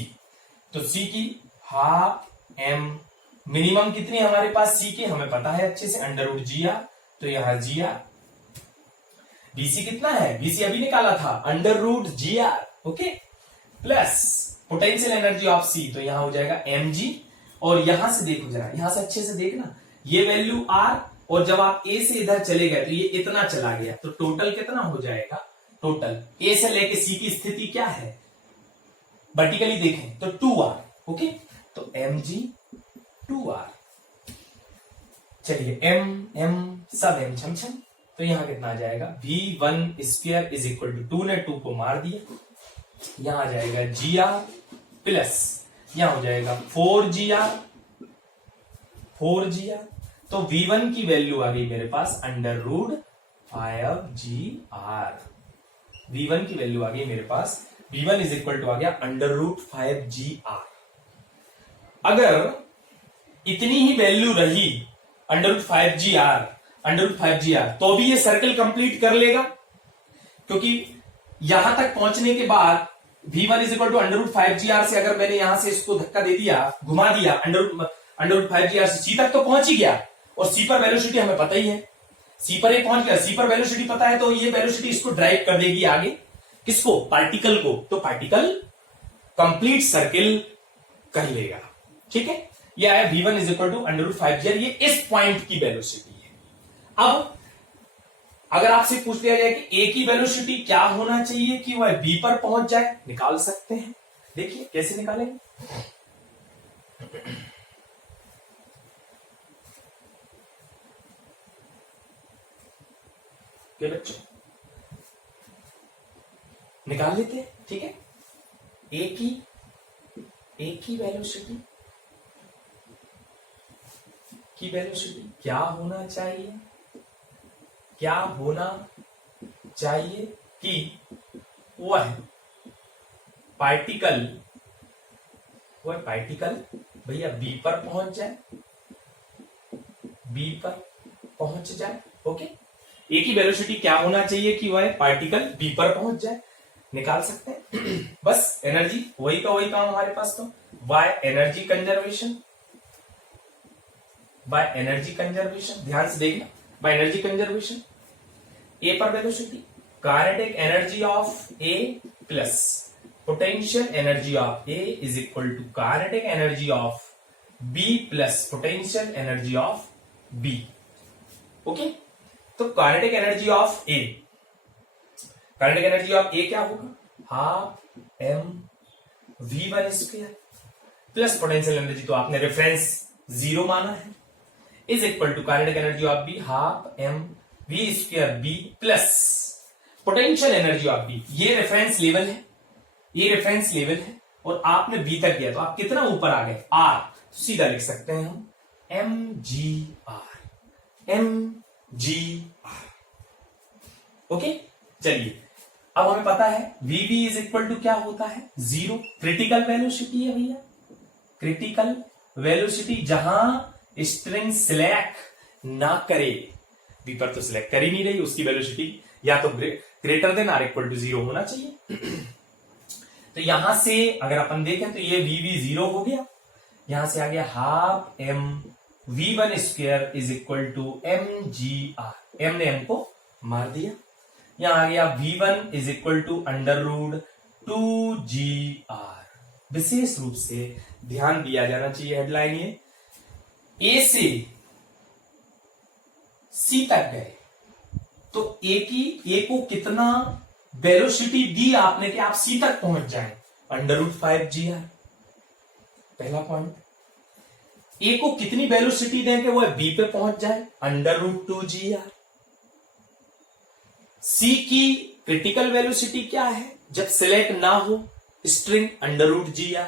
तो सी की हाफ एम, मिनिमम कितनी हमारे पास सी की हमें पता है अच्छे से, अंडर रूट जी आर। तो यहां जी आर, बीसी कितना है, बीसी अभी निकाला था, under root G R. Okay, plus potential energy of C, तो यहां हो जाएगा एम जी। और यहां से देखो जरा, यहां से अच्छे से देखना, ये वैल्यू आर, और जब आप ए से इधर चले गए तो ये इतना चला गया, तो टोटल कितना हो जाएगा, टोटल ए से लेके सी की स्थिति क्या है, वर्टिकली देखें तो 2r। ओके, तो एम जी 2r। चलिए एम एम सब एम छम छम, तो यहां कितना आ जाएगा, v1 square is equal to 2 ने 2 को मार दिया, यहां आ जाएगा जी आर प्लस यहां हो जाएगा 4gr, 4gr। तो v1 की वैल्यू आ गई मेरे पास अंडर रूट 5gr। v1 की वैल्यू आ गई मेरे पास, v1 इज इक्वल टू आ गया अंडर रूट 5gr। अगर इतनी ही वैल्यू रही under root 5gr, under root 5gr, तो भी ये सर्कल कंप्लीट कर लेगा, क्योंकि यहां तक पहुंचने के बाद v1 is equal to under root 5gr से अगर मैंने यहां से इसको धक्का दे दिया, घुमा दिया, अंडर रूट 5gr से सी तक तो पहुंच ही गया, और सी पर वेलोसिटी हमें पता ही है, सी पर ये पहुंच गया, सी पर वेलोसिटी पता है, तो ये वेलोसिटी इसको ड्राइव कर देगी आगे, किसको, पार्टिकल को। तो पार्टिकल कंप्लीट सर्किल कर लेगा। ठीक है, ये आया v1 is equal to under root 5gr, ये इस पॉइंट की वेलोसिटी है। अब अगर आपसे पूछ लिया जाए कि ए की वेलोसिटी क्या होना चाहिए कि वह बी पर पहुंच जाए, निकाल सकते हैं। देखिए कैसे निकालेंगे। क्या बच्चों, निकाल लेते हैं। ठीक है, ए की वेलोसिटी क्या होना चाहिए, क्या होना चाहिए कि वह पार्टिकल भैया बी पर पहुंच जाए, बी पर पहुंच जाए। ओके, ए की वेलोसिटी क्या होना चाहिए कि वह पार्टिकल बी पर पहुंच जाए, निकाल सकते हैं। बस एनर्जी वही का वही काम हमारे पास, तो by energy conservation, by energy conservation, ध्यान से देखना, बाय एनर्जी कंजर्वेशन, ए पर velocity kinetic energy of A plus potential energy of A is equal to kinetic energy of B plus potential energy of B. Okay, तो kinetic energy of A, kinetic energy of A क्या होगा, half M v1 square plus potential energy, तो आपने reference 0 माना है, is equal to kinetic energy of B half M v square B plus potential energy of B. ये reference level है, ये reference level है, और आपने बी तक दिया, तो आप कितना ऊपर आ गए, आर, सीधा लिख सकते हैं हम एम जी आर। ओके, चलिए अब हमें पता है वीवी इज इक्वल टू क्या होता है, 0। क्रिटिकल वेलोसिटी है भैया, क्रिटिकल वेलोसिटी जहां स्ट्रिंग सिलेक्ट ना करे, वी पर तो सिलेक्ट कर ही नहीं रही, उसकी वेलोसिटी या तो greater than or equal to 0 होना चाहिए। तो यहां से अगर अपन देखें तो ये वीवी 0 हो गया, यहां से आ गया half M V1 square is equal to mgr, m ने m को मार दिया, यहां आ गया V1 is equal to under root 2gr। विशेष रूप से ध्यान दिया जाना चाहिए, हेडलाइन ये, ए से सी तक गए तो ए को कितना वेलोसिटी दी आपने कि आप सी तक पहुंच जाएं, अंडर रूट 5gr, पहला पॉइंट। ए को कितनी वेलोसिटी दें कि वो बी पे पहुंच जाए, अंडर रूट 2gr। सी की क्रिटिकल वेलोसिटी क्या है जब सिलेक्ट ना हो string, under root gr।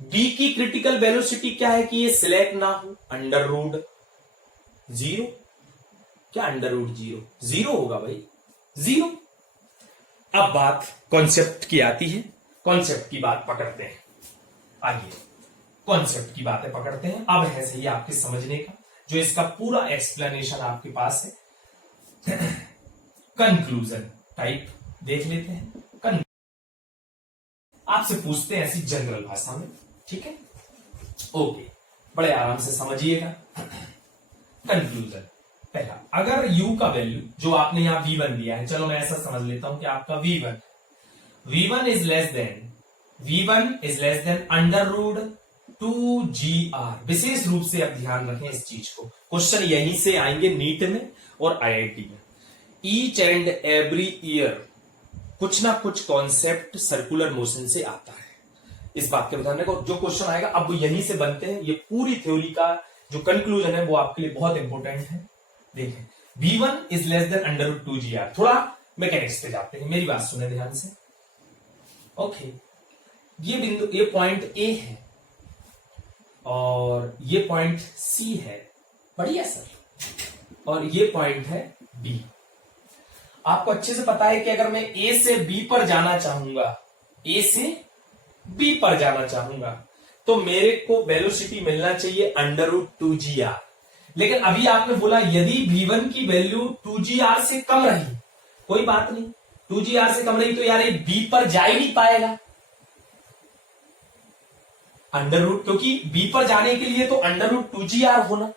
B की क्रिटिकल वेलोसिटी क्या है कि ये सिलेक्ट ना हो, अंडर रूट 0। क्या अंडर रूट 0? 0 होगा भाई, 0। अब बात कॉन्सेप्ट की आती है, कॉन्सेप्ट की बात पकड़ते हैं, आइए कॉन्सेप्ट की बातें पकड़ते हैं। अब है सही आपके समझने का, जो इसका पूरा एक्सप्लेनेशन आपके पास है। कंक्लूजन टाइप देख लेते हैं, आपसे पूछते हैं ऐसी जनरल भाषा में, ठीक है, ओके, बड़े आराम से समझिएगा। कंक्लूजन पहला, अगर u का वैल्यू जो आपने यहां v1 दिया है, चलो मैं ऐसा समझ लेता हूं कि आपका v1 is less than under root 2gr। विशेष रूप से अब ध्यान रखें इस चीज को, क्वेश्चन यहीं से आएंगे नीट में और आईआईटी में। ईच एंड एवरी ईयर कुछ ना कुछ कॉन्सेप्ट सर्कुलर मोशन से आता है, इस बात के ध्यान रखो। जो क्वेश्चन आएगा अब वो यहीं से बनते हैं, ये पूरी थ्योरी का जो कंक्लूजन है वो आपके लिए बहुत इंपॉर्टेंट है। देखें, v1 is less than under root 2gr। थोड़ा मैकेनिक्स पे जाते हैं, मेरी बात सुने ध्यान से, ओके। ये बिंदु, ये पॉइंट ए है और ये पॉइंट सी है, बढ़िया सर, और ये पॉइंट है बी। आपको अच्छे से पता है कि अगर मैं ए से बी पर जाना चाहूंगा, ए से बी पर जाना चाहूंगा, तो मेरे को वेलोसिटी मिलना चाहिए अंडर रूट 2gr। लेकिन अभी आपने बोला यदि v1 की वैल्यू 2gr से कम रही, कोई बात नहीं, 2gr से कम रही तो यार ये b पर जा ही नहीं पाएगा, अंडर रूट, क्योंकि b पर जाने के लिए तो अंडर रूट 2gr होना,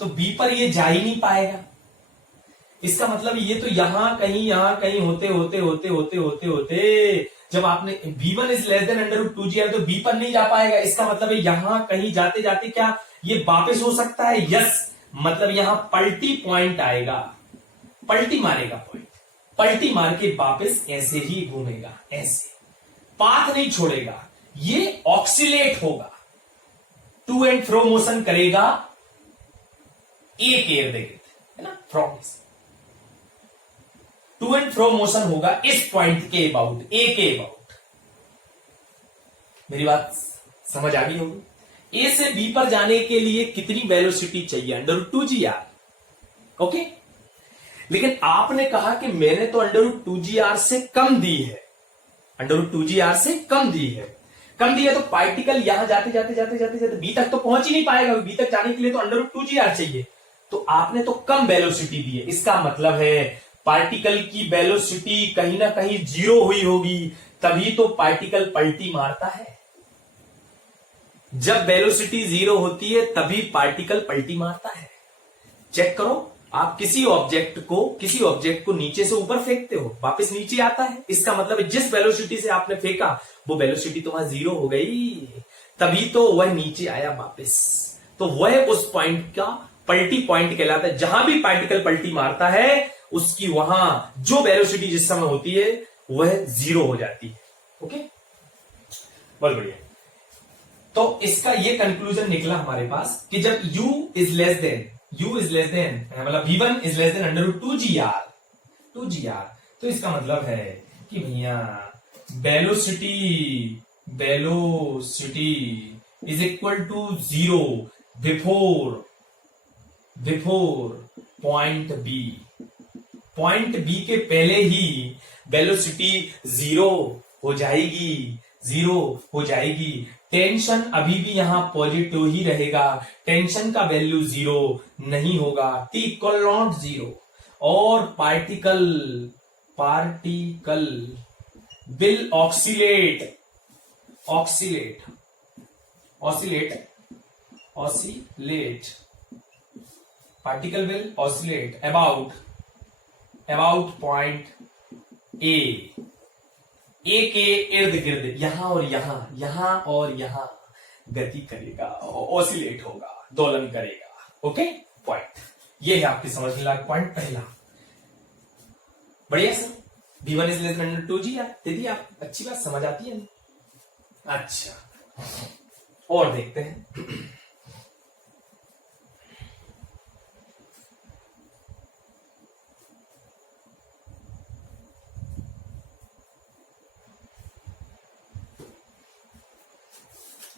तो b पर ये जा ही नहीं पाएगा। इसका मतलब ये तो यहां कहीं होते होते जब आपने v1 is less than under root 2gr तो b पर नहीं जा पाएगा। इसका मतलब है यहां कहीं जाते जाते क्या ये वापस हो सकता है, यस, मतलब यहां पलटी पॉइंट आएगा, पलटी मारेगा पॉइंट, पलटी मार के वापस ऐसे ही घूमेगा, ऐसे पाथ नहीं छोड़ेगा, ये ऑक्सीलेट होगा, टू एंड फ्रो मोशन करेगा एक इर्द गिर्द, है ना, from to and fro motion होगा इस पॉइंट के अबाउट, ए के अबाउट। मेरी बात समझ आ गई होगी। ए से बी पर जाने के लिए कितनी वेलोसिटी चाहिए, अंडर रूट 2gr, ओके। लेकिन आपने कहा कि मैंने तो अंडर रूट 2gr से कम दी है, अंडर रूट 2gr से कम दी है, तो पार्टिकल यहां जाते बी तक तो पहुंच ही नहीं पाएगा, बी तक जाने के लिए तो अंडर रूट 2gr चाहिए, तो आपने तो कम वेलोसिटी दी है। इसका मतलब है पार्टिकल की वेलोसिटी कहीं ना कहीं 0 हुई होगी, तभी तो पार्टिकल पलटी मारता है। जब वेलोसिटी 0 होती है तभी पार्टिकल पलटी मारता है। चेक करो, आप किसी ऑब्जेक्ट को नीचे से ऊपर फेंकते हो, वापस नीचे आता है, इसका मतलब है जिस वेलोसिटी से आपने फेंका वो वेलोसिटी तो वहां 0 हो गई, तभी तो वह नीचे आया वापस। तो वह उस पॉइंट का पलटी पॉइंट कहलाता है। जहां भी पार्टिकल पलटी मारता है उसकी वहां जो वेलोसिटी जिस समय होती है वह 0 हो जाती है, ओके, बहुत बढ़िया। तो इसका ये कंक्लूजन निकला हमारे पास कि जब u इज लेस देन मतलब v1 is less than under root 2gr, तो इसका मतलब है कि भैया velocity is equal to 0 before point B, point B के पहले ही वेलोसिटी जीरो हो जाएगी, जीरो हो जाएगी। टेंशन अभी भी यहां पॉजिटिव ही रहेगा, टेंशन का वैल्यू जीरो नहीं होगा, टी इक्वल नॉट जीरो। और particle will oxalate particle will oscillate about point A के इर्द गिर्द, यहां और यहां गति करेगा, ऑसिलेट होगा, दोलन करेगा। ओके, पॉइंट ये है आपकी समझ में लगा पॉइंट पहला। बढ़िया sir, v1 is less then 2g यार, दीदी आप अच्छी बात समझ आती है। अच्छा, और देखते हैं।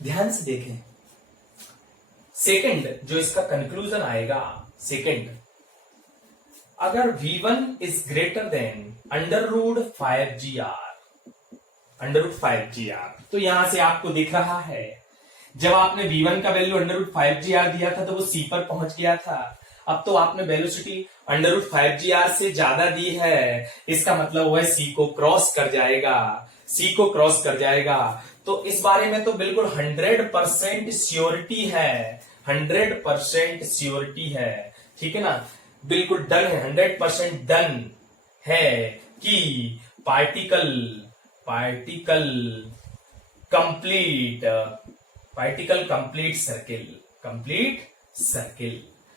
ध्यान से देखें, सेकंड जो इसका कंक्लूजन आएगा, सेकंड, अगर v1 is greater then √5gr, तो यहां से आपको दिख रहा है जब आपने v1 का वैल्यू √5gr दिया था तो वो c पर पहुंच गया था। अब तो आपने वेलोसिटी √5gr से ज्यादा दी है, इसका मतलब वो है c को क्रॉस कर जाएगा, तो इस बारे में तो बिल्कुल 100% श्योरिटी है, 100% श्योरिटी है, ठीक है ना, बिल्कुल डन है, 100% डन है कि particle complete circle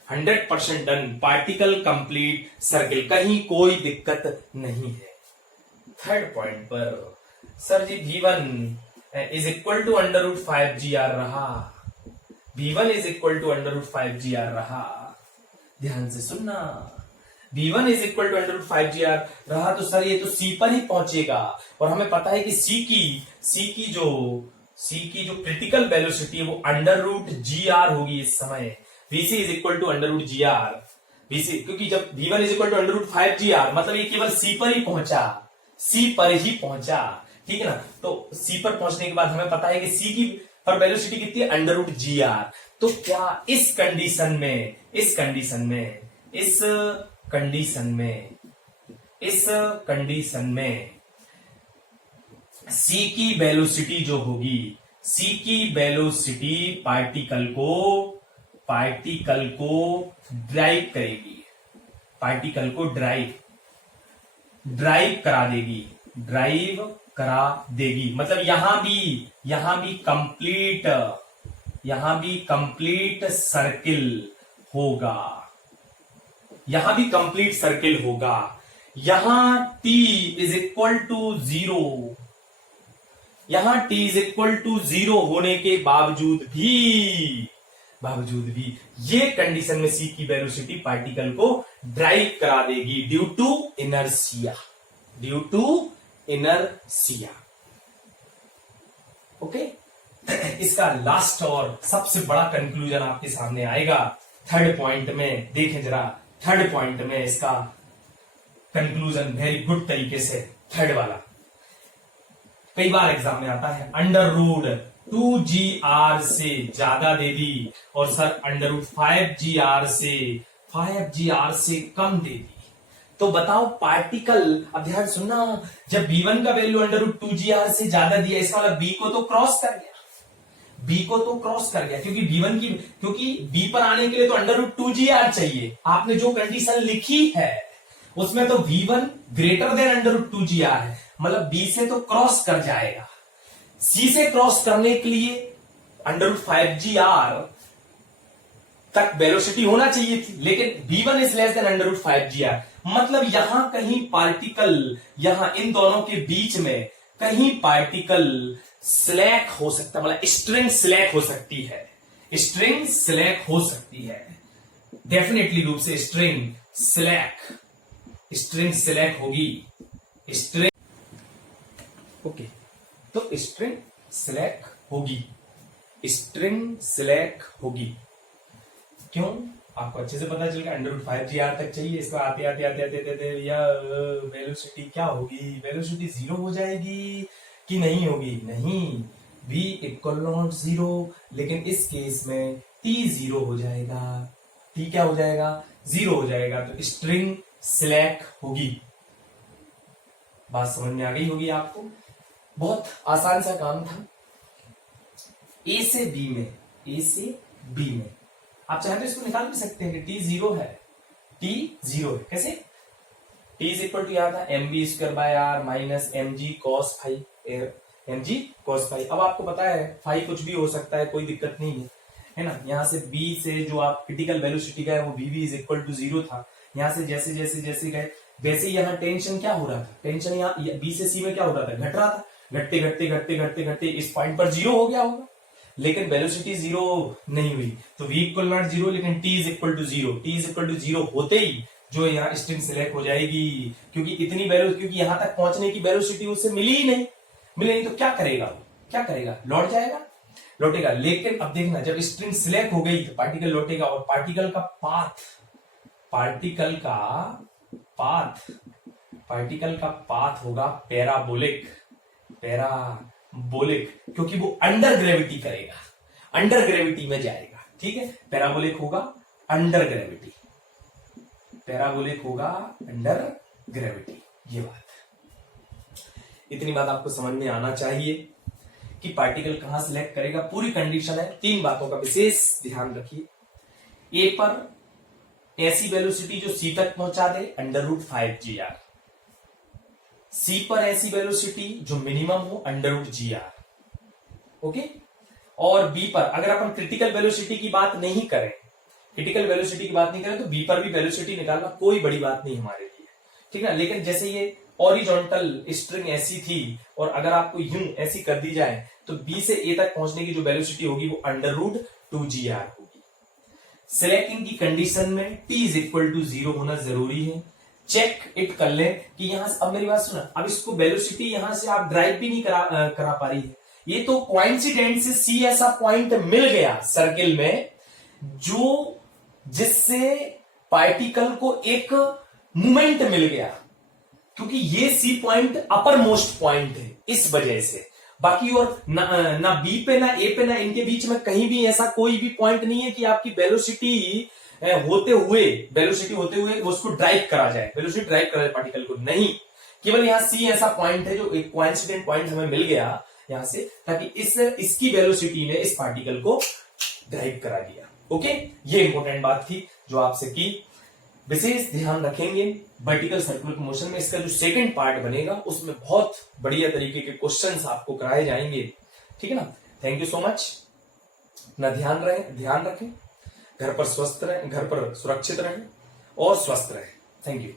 100% done, particle complete circle, कहीं कोई दिक्कत नहीं है। थर्ड पॉइंट पर sir ji v1 is equal to √5gr रहा, v1 is equal to √5gr रहा, ध्यान से सुनना, v1 is equal to √5gr रहा तो सर ये तो c पर ही पहुंचेगा, और हमें पता है कि c की जो क्रिटिकल वेलोसिटी है वो √gr होगी इस समय। vc is equal to √gr, vc, क्योंकि जब v1 is equal to √5gr मतलब ये केवल c पर ही पहुंचा, ठीक है ना। तो c पर पहुंचने के बाद हमें पता है कि c की पर वेलोसिटी कितनी है, √gr। तो क्या इस कंडीशन में c की वेलोसिटी जो होगी, c की वेलोसिटी पार्टिकल को ड्राइव करेगी, पार्टिकल को ड्राइव करा देगी, मतलब यहां भी कंप्लीट सर्किल होगा, यहां t इज इक्वल टू 0 होने के बावजूद भी ये कंडीशन में c की वेलोसिटी पार्टिकल को ड्राइव करा देगी ड्यू टू इनर्शिया। ओके, इसका लास्ट और सबसे बड़ा कंक्लूजन आपके सामने आएगा थर्ड पॉइंट में। देखें जरा, थर्ड पॉइंट में इसका कंक्लूजन वेरी गुड तरीके से, थर्ड वाला कई बार एग्जाम में आता है, √2gr से ज्यादा दे दी और सर √5gr से कम दे दी, तो बताओ पार्टिकल, अब ध्यान सुनना, जब v1 का वैल्यू √2gr से ज्यादा दिया इसका मतलब b को तो क्रॉस कर गया, क्योंकि b पर आने के लिए तो √2gr चाहिए, आपने जो कंडीशन लिखी है उसमें तो v1 ग्रेटर देन √2gr है, मतलब b से तो क्रॉस कर जाएगा, c से क्रॉस करने के लिए √5gr तक वेलोसिटी होना चाहिए थी, लेकिन v1 is less then √5gr, मतलब यहां कहीं पार्टिकल, यहां इन दोनों के बीच में कहीं पार्टिकल स्लैक हो सकता है, मतलब स्ट्रिंग स्लैक हो सकती है, डेफिनेटली रूप से स्ट्रिंग स्लैक होगी, ओके, तो स्ट्रिंग स्लैक होगी, क्यों? आपको अच्छे से पता चल गया √5GR तक चाहिए। इसको आते आते आते आते आते या वेलोसिटी क्या होगी, वेलोसिटी 0 हो जाएगी कि नहीं होगी, नहीं, v = 0, लेकिन इस केस में t 0 हो जाएगा, t क्या हो जाएगा, 0 हो जाएगा, तो स्ट्रिंग स्लैक होगी। बात समझ में आ गई होगी आपको, बहुत आसान सा काम था। ए से बी में आप चाहे तो इसको निकाल भी सकते हैं कि t 0 है, t 0 है। कैसे, t = याद था mv²/r - mg cos ϕ। अब आपको पता है फाई कुछ भी हो सकता है, कोई दिक्कत नहीं है ना। यहां से b से जो आप क्रिटिकल वेलोसिटी गए वो vv = 0 था। यहां से जैसे जैसे जैसे गए वैसे यहाँ टेंशन क्या हो रहा था, टेंशन यहाँ b से c में क्या हो रहा था, घट रहा था, घटते घटते घटते घटते घटते इस पॉइंट पर 0 हो गया होगा, लेकिन वेलोसिटी 0 नहीं हुई। तो v = 0 लेकिन t = 0, t = 0 होते ही जो यहाँ स्ट्रिंग सिलेक्ट हो जाएगी, क्योंकि इतनी क्योंकि यहां तक पहुंचने की वेलोसिटी उससे मिली नहीं तो क्या करेगा, लौट जाएगा, लौटेगा। लेकिन अब देखना, जब स्ट्रिंग सिलेक्ट हो गई तो पार्टिकल लौटेगा, और पार्टिकल का पाथ होगा पैराबोलिक, क्योंकि वो अंडर ग्रेविटी करेगा, अंडर ग्रेविटी में जाएगा, ठीक है। पैराबोलिक होगा अंडर ग्रेविटी, ये बात, इतनी बात आपको समझ में आना चाहिए कि पार्टिकल कहां सिलेक्ट करेगा। पूरी कंडीशन है, 3 बातों का विशेष ध्यान रखिए। ए पर ऐसी वेलोसिटी जो सी तक पहुंचा दे √5GR, सी पर ऐसी वेलोसिटी जो मिनिमम हो √GR, ओके। और बी पर अगर अपन क्रिटिकल वेलोसिटी की बात नहीं करें तो बी पर भी वेलोसिटी निकालना कोई बड़ी बात नहीं हमारे लिए, ठीक है। लेकिन जैसे ये हॉरिजॉन्टल स्ट्रिंग ऐसी थी और अगर आपको यूं ऐसी कर दी जाए तो बी से ए तक पहुंचने की जो वेलोसिटी होगी वो √2GR होगी। सिलेक्टिंग की कंडीशन में t = 0 होना जरूरी है। चेक इट कर ले कि यहां से, अब मेरी बात सुना, अब इसको वेलोसिटी यहां से आप ड्राइव भी नहीं करा पा रही है, ये तो कोइंसिडेंट से सी ऐसा पॉइंट मिल गया सर्किल में जो जिससे पार्टिकल को एक मूवमेंट मिल गया, क्योंकि ये C point upper most point है इस वजह से। बाकी और ना बी पे ना ए पे ना इनके बीच में कहीं भी ऐसा कोई भी पॉइंट नहीं है कि आपकी वेलोसिटी होते हुए उसको ड्राइव करा जाए, पार्टिकल को, नहीं। केवल यहाँ सी ऐसा पॉइंट है जो एक कोइंसिडेंट पॉइंट हमें मिल गया यहां से, ताकि इसकी वेलोसिटी ने इस पार्टिकल को ड्राइव करा दिया, ओके। ये इंपॉर्टेंट बात थी जो आपसे की, विशेष ध्यान रखेंगे। वर्टिकल सर्कुलर मोशन में इसका जो सेकंड पार्ट बनेगा उसमें बहुत बढ़िया तरीके के क्वेश्चंस आपको कराए जाएंगे, ठीक है ना। Thank you so much. अपना ध्यान रखें, घर पर सुरक्षित रहें और स्वस्थ रहें। Thank you.